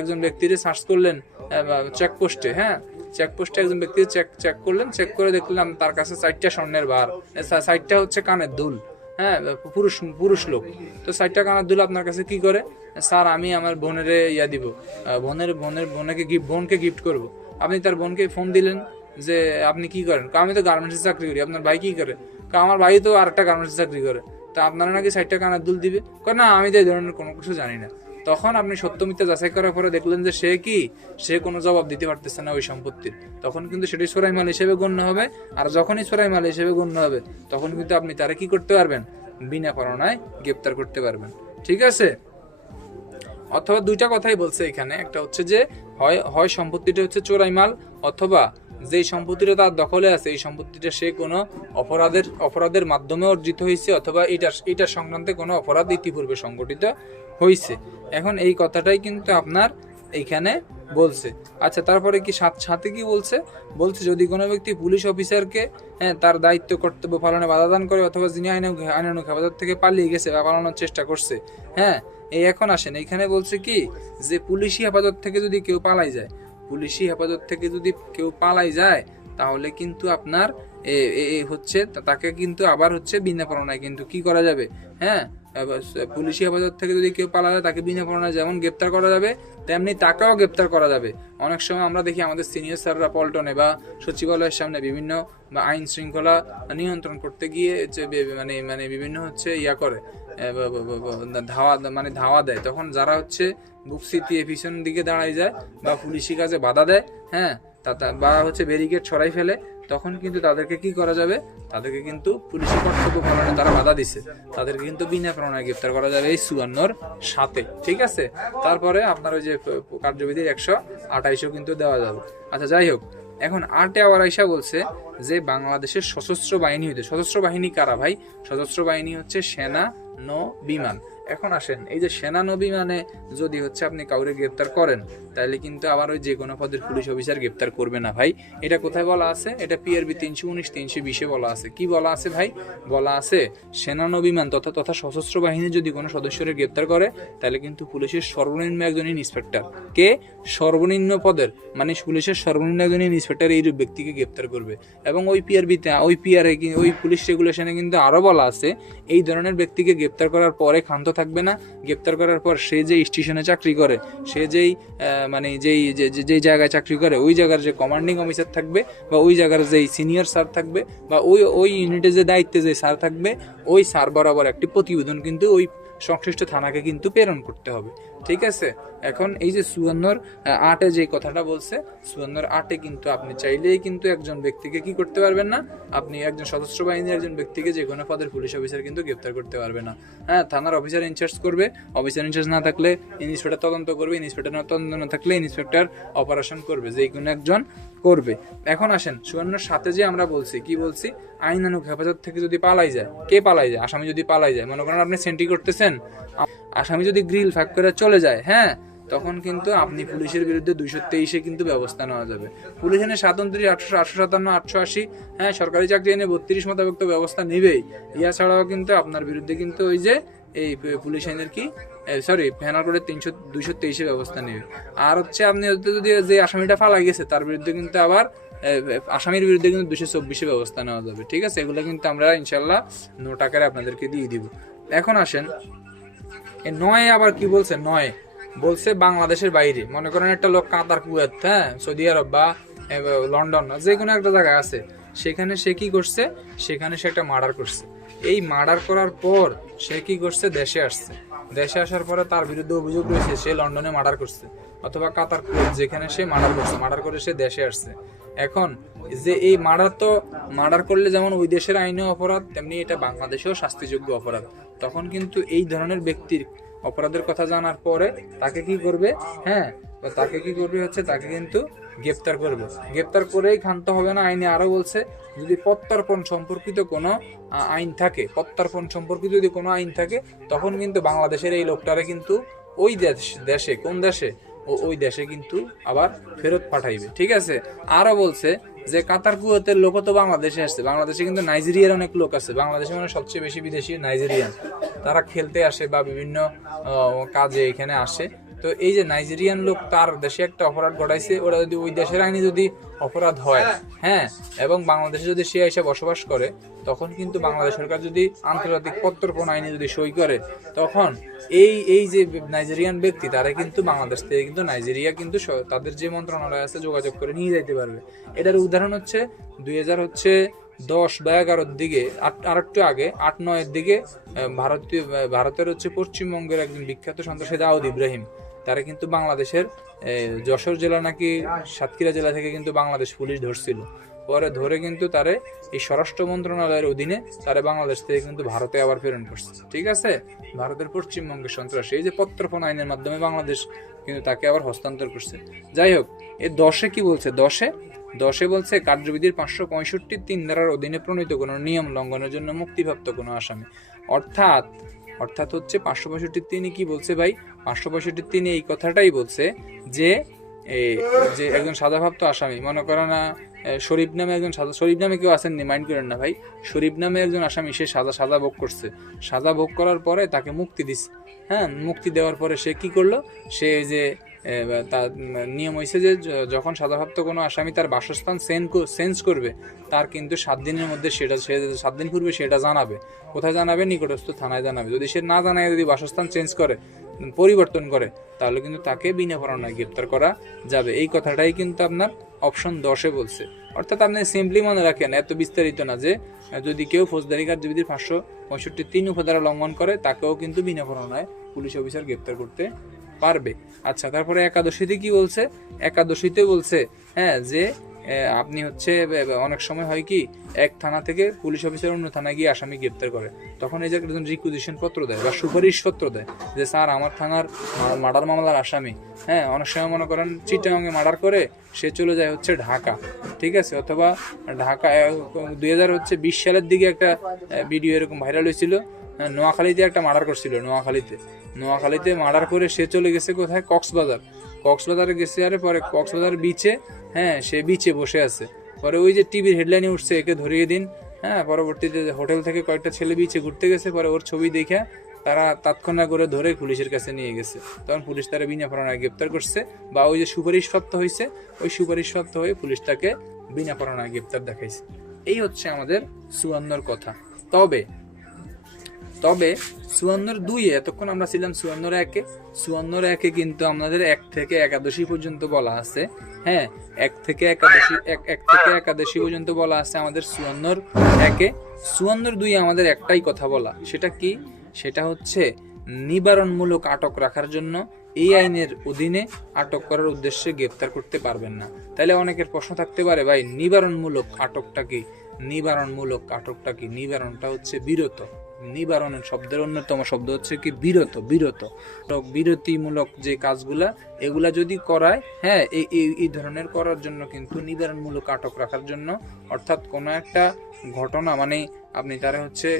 একজন ব্যক্তির সার্চ করলেন চেকপোস্টে, হ্যাঁ, চেকপোস্টে একজন ব্যক্তি চেক করলেন, চেক করে দেখলাম তার কাছে 4টা স্বর্ণের বার, 4টা হচ্ছে কানের দুল, হ্যাঁ, পুরুষ লোক। তো 4টা কানের দুল আপনার কাছে কি করে, স্যার আমি আমার বোনের ইয়া দিব, বোনকে গিফট করব। আপনি তার বোনকে ফোন দিলেন যে আপনি কি করেন, আমি তো গার্মেন্টসে চাকরি করি। আপনার ভাই কি করে, আমার ভাই তো আরেকটা গার্মেন্টসে চাকরি করে, তা আপনারা নাকি 4টা কানের দুল দিবে। না, আমি তো এই ধরনের কোনো কিছু জানি না। তখন আপনি সত্য মিথ্যা যাচাই করার পরে দেখলেন যে সে কোনো জবাব দিতে পারতেছে না ওই সম্পত্তির, তখন কিন্তু সেটি চোরাই মাল হিসেবে গণ্য হবে। আর যখনই চোরাই মাল হিসেবে গণ্য হবে তখন কিন্তু আপনি তারা কি করতে পারবেন, বিনা পরোয়ানায় গ্রেপ্তার করতে পারবেন। ঠিক আছে? অথবা 2টা কথাই বলছে এখানে, একটা হচ্ছে যে হয় সম্পত্তিটা হচ্ছে চোরাই মাল, অথবা যেই সম্পত্তিটা তার দখলে আছে এই সম্পত্তিটা সে কোনো অপরাধের মাধ্যমে অর্জিত হয়েছে, অথবা এটা সংক্রান্তে কোনো অপরাধ ইতিপূর্বে সংঘটিত হয়েছে। এখন এই কথাটাই কিন্তু আপনার এইখানে বলছে। আচ্ছা, তারপরে কি সাথে কি বলছে, যদি কোনো ব্যক্তি পুলিশ অফিসারকে তার দায়িত্ব কর্তব্য পালনে বাধা দান করে, অথবা যিনি আইনানুগ হেফাজত থেকে পালিয়ে গেছে বা পালানোর চেষ্টা করছে, হ্যাঁ, এখন আসেন এইখানে বলছে কি যে পুলিশি হেফাজত থেকে যদি কেউ পালাই যায় তাহলে কিন্তু আপনার হচ্ছে তাকে কিন্তু আবার হচ্ছে বিনা পরোয়ানায় কিন্তু কি করা যাবে, হ্যাঁ, পুলিশি হেফাজত থেকে যদি কেউ পালা যায় তাকে বিনা পরোয়ানায় যেমন গ্রেপ্তার করা যাবে তেমনি তাকেও গ্রেপ্তার করা যাবে। অনেক সময় আমরা দেখি আমাদের সিনিয়র স্যাররা পল্টনে বা সচিবালয়ের সামনে বিভিন্ন আইন শৃঙ্খলা নিয়ন্ত্রণ করতে গিয়ে মানে বিভিন্ন হচ্ছে করে ধাওয়া দেয়। তখন যারা হচ্ছে বুক সিটিয়ে পিছন দিকে দাঁড়ায় যায় বা পুলিশি কাজে বাধা দেয়, হ্যাঁ, বা হচ্ছে ব্যারিকেড ছড়াই ফেলে, তখন কিন্তু তাদেরকে কি করা যাবে, তাদেরকে কিন্তু পুলিশি কর্তব্য পালনে তারা বাধা দিছে, তাদেরকে কিন্তু বিনা পরোয়ানায় গ্রেপ্তার করা যাবে এই 54 সাথে। ঠিক আছে? তারপরে আপনার ওই যে কার্যবিধির 128 কিন্তু দেওয়া যাবে। আচ্ছা, যাই হোক, এখন 8 আবার আইসা বলছে যে বাংলাদেশের সশস্ত্র বাহিনী কারা ভাই? সশস্ত্র বাহিনী হচ্ছে সেনা, নৌ, বিমান। এখন আসেন, এই যে সেনা, নৌ, বিমানে যদি হচ্ছে আপনি কাউরে গ্রেপ্তার করেন তাহলে কিন্তু আবার ওই যে কোনো পদের পুলিশ অফিসার গ্রেপ্তার করবে না ভাই। এটা কোথায় বলা আছে? এটা PRB 319, 320 বলা আছে। কি বলা আছে ভাই? বলা আছে সেনা, নৌ, বিমান তথা সশস্ত্র বাহিনী যদি কোনো সদস্যকে গ্রেপ্তার করে তাহলে কিন্তু পুলিশের সর্বনিম্ন একজন ইন্সপেক্টর, কে সর্বনিম্ন পদের, মানে পুলিশের সর্বনিম্ন একজন ইন্সপেক্টর এই ব্যক্তিকে গ্রেপ্তার করবে। এবং ওই ওই পুলিশ রেগুলেশনে কিন্তু আরো বলা আছে এই ধরনের ব্যক্তিকে গ্রেপ্তার করার পরে ক্ষান্ত থাকবে না। গ্রেপ্তার করার পর সে যে স্টেশনে চাকরি করে, সে যেই যেই জায়গায় চাকরি করে ওই জায়গার যে কমান্ডিং অফিসার থাকবে বা ওই জায়গার যেই সিনিয়র স্যার থাকবে বা ওই ইউনিটে যে দায়িত্বে যে স্যার থাকবে, ওই স্যার বরাবর একটি প্রতিবেদন কিন্তু ওই সংশ্লিষ্ট থানাকে কিন্তু প্রেরণ করতে হবে। ঠিক আছে? এখন এই যে 54(8) যে কথাটা বলছে, 54(8) কিন্তু আপনি চাইলেই কিন্তু একজন ব্যক্তিকে কি করতে পারবেন না, আপনি একজন সশস্ত্র বাহিনীর একজন ব্যক্তিকে যে কোনো পদের পুলিশ অফিসার কিন্তু গ্রেপ্তার করতে পারবে না। হ্যাঁ, থানার অফিসার ইনচার্জ করবে, অফিসার ইনচার্জ না থাকলে ইন্সপেক্টর তদন্ত করবে, ইন্সপেক্টর তদন্ত না থাকলে ইন্সপেক্টর অপারেশন করবে, যে কোনো একজন করবে। এখন আসেন 54(7) যে আমরা বলছি, কি বলছি, আইনানুগ হেফাজত থেকে যদি পালাই যায়, কে পালাই যায়? আসামি যদি পালাই যায়, মনে করেন আপনি সেন্ট্রি করতেছেন, আসামি যদি গ্রিল ফাঁক করে চলে যায়, হ্যাঁ, তখন কিন্তু আপনি পুলিশের বিরুদ্ধে 223 কিন্তু ব্যবস্থা নেওয়া যাবে। পুলিশ আইনে 37, 857, 880, হ্যাঁ, সরকারি চাকরি আইনে 32 মোতাবেক তো ব্যবস্থা নিবেই। ইয়া ছাড়াও কিন্তু আপনার বিরুদ্ধে কিন্তু ওই যে এই পুলিশ আইনের পেনাল কোডের 223 ব্যবস্থা নেবে। আর হচ্ছে আপনি যদি যে আসামিটা ফালাই গেছে তার বিরুদ্ধে কিন্তু আবার আসামির বিরুদ্ধে কিন্তু 224 ব্যবস্থা নেওয়া যাবে। ঠিক আছে? এগুলো কিন্তু আমরা ইনশাল্লাহ নোট আকারে আপনাদেরকে দিয়ে দিব। এখন আসেন 9 আবার কি বলছে? 9 বলছে বাংলাদেশের বাইরে, মনে করেন একটা লোক কাতার, কুয়েত, হ্যাঁ, সৌদি আরব বা লন্ডন, যে কোনো একটা জায়গায় আছে, সেখানে সে কি করছে, সেখানে সে একটা মার্ডার করছে। এই মার্ডার করার পর সে কি করছে, দেশে আসছে। দেশে আসার পরে তার বিরুদ্ধে অভিযোগ রয়েছে সে লন্ডনে মার্ডার করছে, অথবা কাতার, কুয়েত, যেখানে সে মার্ডার করছে, মার্ডার করে সে দেশে আসছে। এখন যে এই মার্ডার করলে যেমন ওই দেশের আইনেও অপরাধ, তেমনি এটা বাংলাদেশেও শাস্তিযোগ্য অপরাধ। তখন কিন্তু এই ধরনের ব্যক্তির অপরাধের কথা জানার পরে তাকে কি করবে, হ্যাঁ, তাকে কি করবে হচ্ছে তাকে কিন্তু গ্রেপ্তার করবে। গ্রেপ্তার করেই ক্ষান্ত হবে না, আইনে আরো বলছে যদি প্রত্যর্পণ সম্পর্কিত কোনো আইন থাকে, যদি কোনো আইন থাকে, তখন কিন্তু বাংলাদেশের এই লোকটারে কিন্তু ওই দেশে, কোন দেশে, ওই দেশে কিন্তু আবার ফেরত পাঠাইবে। ঠিক আছে, আরো বলছে যে কাতার কুয়েতের লোক তো বাংলাদেশে আসছে, বাংলাদেশে কিন্তু নাইজেরিয়ার অনেক লোক আছে, বাংলাদেশে মানে সবচেয়ে বেশি বিদেশি নাইজেরিয়ান, তারা খেলতে আসে বা বিভিন্ন কাজে এখানে আসে। তো এই যে নাইজেরিয়ান লোক তার দেশে একটা অপরাধ ঘটাইছে, ওরা যদি ওই দেশের আইনে যদি অপরাধ হয়, হ্যাঁ, এবং বাংলাদেশে যদি সে এসে বসবাস করে, তখন কিন্তু বাংলাদেশ সরকার যদি আন্তর্জাতিক প্রত্যর্পণ আইনে যদি সই করে, তখন এই যে নাইজেরিয়ান ব্যক্তি তারা কিন্তু বাংলাদেশ থেকে কিন্তু নাইজেরিয়া কিন্তু তাদের যে মন্ত্রণালয় আছে যোগাযোগ করে নিয়ে যাইতে পারবে। এটার উদাহরণ হচ্ছে 2010 বা 11-র দিকে, আর একটু আগে 8-9-এর দিকে ভারতের হচ্ছে পশ্চিমবঙ্গের একজন বিখ্যাত সন্ত্রাসী দাউদ ইব্রাহিম, তারা কিন্তু বাংলাদেশের যশোর জেলা নাকি সাতক্ষীরা জেলা থেকে কিন্তু বাংলাদেশ পুলিশ ধরছিল, পরে ধরে কিন্তু তারে এই স্বরাষ্ট্র মন্ত্রণালয়ের অধীনে তারা বাংলাদেশ থেকে কিন্তু ভারতে আবার প্রেরণ করছে। ঠিক আছে, ভারতের পশ্চিমবঙ্গের সন্ত্রাসী এই যে প্রত্যর্পণ আইনের মাধ্যমে বাংলাদেশ কিন্তু তাকে আবার হস্তান্তর করছে। যাই হোক, এই 10-এ কি বলছে, 10-এ বলছে কার্যবিধির 565(3) ধারার অধীনে প্রণীত কোনো নিয়ম লঙ্ঘনের জন্য মুক্তিপ্রাপ্ত কোনো আসামি, অর্থাৎ হচ্ছে 565(3) কি বলছে ভাই, 565(3) এই কথাটাই বলছে যে একজন সাজাপ্রাপ্ত আসামি, মনে করো না শরীফ নামে একজন শরীফ নামে কেউ আসেননি, মাইন্ড করেন না ভাই, শরীফ নামে একজন আসামি, সে সাজা ভোগ করছে, সাজা ভোগ করার পরে তাকে মুক্তি দিচ্ছে। হ্যাঁ, মুক্তি দেওয়ার পরে সে কি করলো, সে যে তার নিয়ম হয়েছে যে যখন সাজাপ্রাপ্ত কোনো আসামি তার বাসস্থান চেঞ্জ করবে, তার কিন্তু 7 দিনের মধ্যে সে 7 দিন পূর্বে সেটা জানাবে। কোথায় জানাবে? নিকটস্থ থানায় জানাবে। যদি সে না জানায় যদি বাসস্থান চেঞ্জ করে, পরিবর্তন করে, তাহলে কিন্তু তাকে বিনা পরোয়ানায় গ্রেপ্তার করা যাবে। এই কথাটাই কিন্তু আপনার অপশন 10-এ বলছে। অর্থাৎ আপনি সিম্পলি মনে রাখেন, এত বিস্তারিত না, যে যদি কেউ ফৌজদারি কার্যবিধির 565(3) উপধারা লঙ্ঘন করে, তাকেও কিন্তু বিনা পরোয়ানায় পুলিশ অফিসার গ্রেপ্তার করতে পারবে। আচ্ছা, তারপরে 11-তে কি বলছে? 11-তে বলছে হ্যাঁ যে আপনি হচ্ছে অনেক সময় হয় কি, এক থানা থেকে পুলিশ অফিসার অন্য থানায় গিয়ে আসামি গ্রেপ্তার করে, তখন এই যে একজন রিকুইজিশন পত্র দেয় বা সুপারিশ পত্র দেয় যে স্যার আমার থানার মার্ডার মামলার আসামি, হ্যাঁ, অনেক সময় মনে করেন চিটাগাঙে মার্ডার করে সে চলে যায় হচ্ছে ঢাকা, ঠিক আছে, অথবা ঢাকা 2020 সালের দিকে একটা ভিডিও এরকম ভাইরাল হয়েছিল, নোয়াখালীতে একটা মার্ডার করছিল, নোয়াখালীতে মার্ডার করে সে চলে গেছে কোথায়, কক্সবাজারে গেছে, আরে পরে কক্সবাজার বিচে, হ্যাঁ, সে বিচে বসে আছে, পরে ওই যে টিভির হেডলাইনে উঠছে একে ধরিয়ে দিন, হ্যাঁ, পরবর্তীতে হোটেল থেকে কয়েকটা ছেলে বিচে ঘুরতে গেছে, পরে ওর ছবি দেখে তারা তাৎক্ষণিক করে ধরে পুলিশের কাছে নিয়ে গেছে, তখন পুলিশ তারা বিনা পরোয়ানায় গ্রেপ্তার করছে, বা ওই যে সুপারিশপ্রাপ্ত হয়েছে, ওই সুপারিশপ্রাপ্ত হয়ে পুলিশ তাকে বিনা পরোয়ানায় গ্রেপ্তার দেখাইছে। এই হচ্ছে আমাদের 54-র কথা। তবে 54-2-এ এতক্ষণ আমরা ছিলাম 54-1-এ কিন্তু আমাদের 1 থেকে একাদশী পর্যন্ত বলা আছে, হ্যাঁ, 1 থেকে একাদশী পর্যন্ত বলা আছে আমাদের 54-1-এ। 54-2-এ আমাদের একটাই কথা বলা, সেটা কি? সেটা হচ্ছে নিবারণমূলক আটক রাখার জন্য এই আইনের অধীনে আটক করার উদ্দেশ্যে গ্রেপ্তার করতে পারবেন না। তাহলে অনেকের প্রশ্ন থাকতে পারে, ভাই নিবারণমূলক আটকটা কি? নিবারণটা হচ্ছে বিরত। নিবারণের শব্দের অন্যতম শব্দ হচ্ছে কি বিরতিমূলক যে কাজগুলা, এগুলা যদি করায়, হ্যাঁ, এই ধরনের করার জন্য কিন্তু নিবারণমূলক আটক রাখার জন্য, অর্থাৎ কোনো একটা ঘটনা মানে আপনি তারা হচ্ছে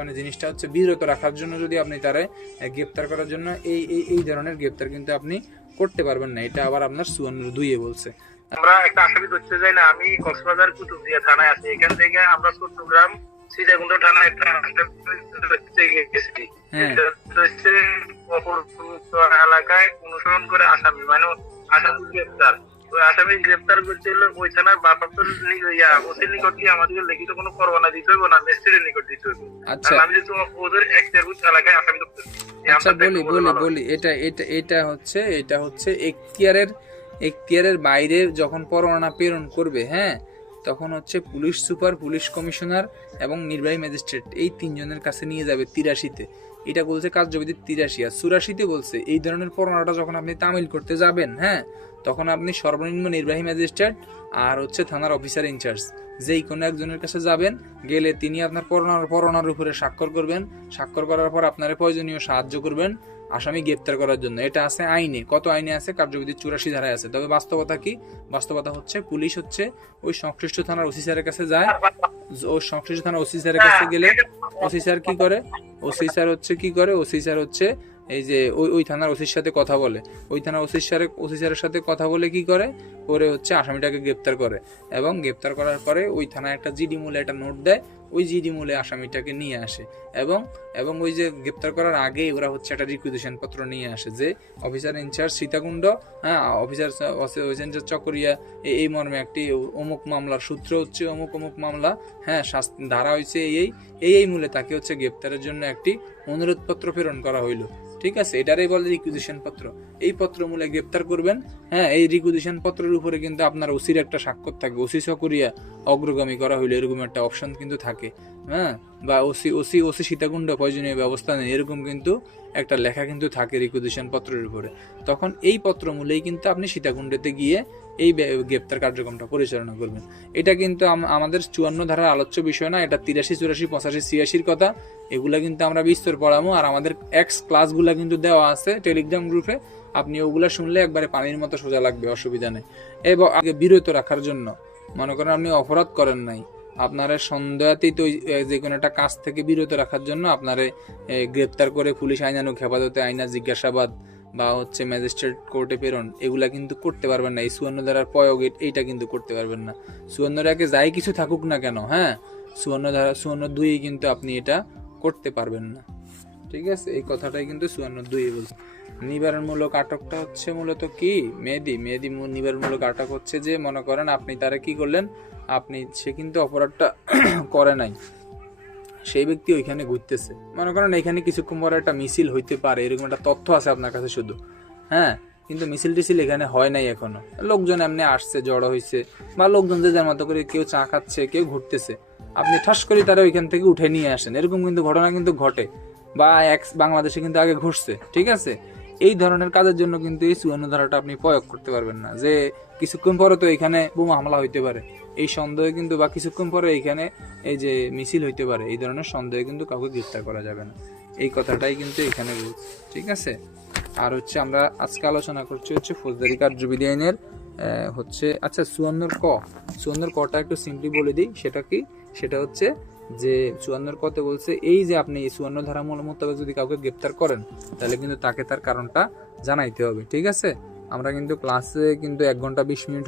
মানে জিনিসটা হচ্ছে বিরত রাখার জন্য যদি আপনি তারা গ্রেপ্তার করার জন্য এই ধরনের গ্রেপ্তার কিন্তু আপনি করতে পারবেন না। এটা আবার আপনার 54-2-এ বলছে। আমরা একটা আসামি ধরতে যাই না, আমি কক্সবাজার কুতুবদিয়া থানায় আছি, এখান থেকে আমরা চট্টগ্রাম সীতাকুণ্ড থানায় একটা গেছি, এলাকায় অনুসরণ করে আসামি মানে আসামি গ্রেপ্তার, ওই আসামি গ্রেপ্তার করতে হলে ওই থানার ভারপ্রাপ্ত ওসির নিকট কি আমাদেরকে লিখিত কোনো পরোয়ানা দিতে হইব না ম্যাজিস্ট্রেটের নিকট দিতে হইব? আচ্ছা, আমি যদি ওদের এলাকায় আসামি ধরতে, আচ্ছা বলি এটা হচ্ছে এখতিয়ারের বাইরে যখন পরোয়ানা প্রেরণ করবে, হ্যাঁ, তখন হচ্ছে পুলিশ সুপার, পুলিশ কমিশনার এবং নির্বাহী ম্যাজিস্ট্রেট, এই 3 জনের কাছে নিয়ে যাবে 83-তে। এটা বলছে কার্যবিধি 83। আর 84-তে বলছে এই ধরনের পরোয়ানাটা যখন আপনি তামিল করতে যাবেন, হ্যাঁ, তখন আপনি সর্বনিম্ন নির্বাহী ম্যাজিস্ট্রেট আর হচ্ছে থানার অফিসার ইনচার্জ যেই কোনো একজনের কাছে যাবেন, গেলে তিনি আপনার পরোয়ানার উপরে স্বাক্ষর করবেন, স্বাক্ষর করার পর আপনার প্রয়োজনীয় সাহায্য করবেন আসামি গ্রেপ্তার করার জন্য। এটা আছে আইনে, কত আইনে আছে? কার্যবিধি 84 ধারায় আছে। তবে বাস্তবতা কি? বাস্তবতা হচ্ছে পুলিশ হচ্ছে ওই সংশ্লিষ্ট থানার ওসি স্যারের কাছে যায়, ওই সংশ্লিষ্ট থানার ওসি স্যারের কাছে গেলে ওসি স্যার কি করে? ওসি স্যার হচ্ছে এই যে ওই থানার ওসির সাথে কথা বলে, ওই থানার ওসির সাথে কথা বলে কি করে, পরে হচ্ছে আসামিটাকে গ্রেপ্তার করে, এবং গ্রেপ্তার করার পরে ওই থানায় একটা জিডি মূলে একটা নোট দেয়, ওই জিডি মূলে আসামিটাকে নিয়ে আসে, এবং ওই যে গ্রেপ্তার করার আগে ওরা হচ্ছে একটা রিকুইজিশন পত্র নিয়ে আসে যে অফিসার ইনচার্জ সীতাকুণ্ড, হ্যাঁ অফিসার ইনচার্জ চকরিয়া এই মর্মে একটি অমুক মামলার সূত্র হচ্ছে অমুক অমুক মামলা, হ্যাঁ ধারা হয়েছে এই মূলে তাকে হচ্ছে গ্রেপ্তারের জন্য একটি অনুরোধ পত্র প্রেরণ করা হইলো। ঠিক আছে, এটারই বলে রিকুইজিশন পত্র। এই পত্র মূলে গ্রেপ্তার করবেন। হ্যাঁ, এই রিকুইজিশন পত্রের উপরে কিন্তু আপনার ওসির একটা স্বাক্ষর থাকবে, ওসি চকরিয়া অগ্রগামী করা হইলো এরকম একটা অপশন কিন্তু থাকে। হ্যাঁ, বা ওসি সীতাকুণ্ড প্রয়োজনীয় ব্যবস্থা নেই এরকম কিন্তু একটা লেখা কিন্তু থাকে রিকুইজিশন পত্রের উপরে। তখন এই পত্র মূলেই কিন্তু আপনি সীতাকুণ্ডতে গিয়ে এই গ্রেপ্তার কার্যক্রমটা পরিচালনা করবেন। এটা কিন্তু আমাদের 54 ধারার আলোচ্য বিষয় না, এটা 83, 84, 85, 86 কথা, এগুলা কিন্তু আমরা বিস্তর পড়াবো। আর আমাদের এক্স ক্লাসগুলা কিন্তু দেওয়া আছে টেলিগ্রাম গ্রুপে, আপনি ওগুলা শুনলে একবারে পানির মতো সোজা লাগবে, অসুবিধা নেই। এবং আগে বিরত রাখার জন্য, মনে করেন আপনি অপরাধ করেন নাই, আপনার সন্দেহাতীত যে কোনো একটা কাজ থেকে বিরত রাখার জন্য আপনারে গ্রেপ্তার করে পুলিশ আইনানুগ হেফাজতে আইনা জিজ্ঞাসাবাদ বা হচ্ছে ম্যাজিস্ট্রেট কোর্টে প্রেরণ এগুলা কিন্তু করতে পারবেন না। এই 54 ধারার প্রয়োগ এইটা কিন্তু করতে পারবেন না। 54 ধারাকে যাই কিছু থাকুক না কেন, হ্যাঁ 54(2) কিন্তু আপনি এটা করতে পারবেন না। ঠিক আছে, এই কথাটাই কিন্তু 54(2) বলছে। নিবারণমূলক আটকটা হচ্ছে মূলত কি মেহেদি নিবারণমূলক আটক হচ্ছে যে মনে করেন আপনি তারা কি করলেন, সে কিন্তু অপরাধটা করে নাই, সেই ব্যক্তি ওইখানে ঘুরতেছে, মনে করেন এখানে কিছুক্ষণ পরে একটা মিছিল হইতে পারে এরকম একটা তথ্য আছে আপনার কাছে শুধু, হ্যাঁ কিন্তু মিছিল টিছিল এখানে হয় নাই এখনো, লোকজন এমনি আসছে জড়ো হয়েছে, বা লোকজন যে যার মতো করে কেউ চা খাচ্ছে কেউ ঘুরতেছে, আপনি ঠাস করে তারা ওইখান থেকে উঠে নিয়ে আসেন, এরকম কিন্তু ঘটনা কিন্তু ঘটে, বা বাংলাদেশে কিন্তু আগে ঘটছে। ঠিক আছে, এই ধরনের কাজের জন্য কিন্তু এই 54 ধারাটা আপনি প্রয়োগ করতে পারবেন না, যে কিছুক্ষণ পরে তো এখানে বোমা হামলা হইতে পারে এই সন্দেহে কিন্তু, বা কিছুক্ষণ পরে এখানে এই যে মিছিল হইতে পারে এই ধরনের সন্দেহে কিন্তু কাউকে গ্রেফতার করা যাবে না। এই কথাটাই কিন্তু এখানে বলছে। ঠিক আছে, আর হচ্ছে আমরা আজকে আলোচনা করছি হচ্ছে ফৌজদারি কার্যবিধি আইনের হচ্ছে আচ্ছা 54 কটা একটু সিম্পলি বলে দিই, সেটা কি, সেটা হচ্ছে যে 54 কতে বলছে এই যে আপনি 54 ধারা মোতাবেক যদি কাউকে গ্রেপ্তার করেন তাহলে কিন্তু তাকে তার কারণটা জানাইতে হবে। ঠিক আছে, আমরা কিন্তু ক্লাসে কিন্তু 1 ঘন্টা 20 মিনিট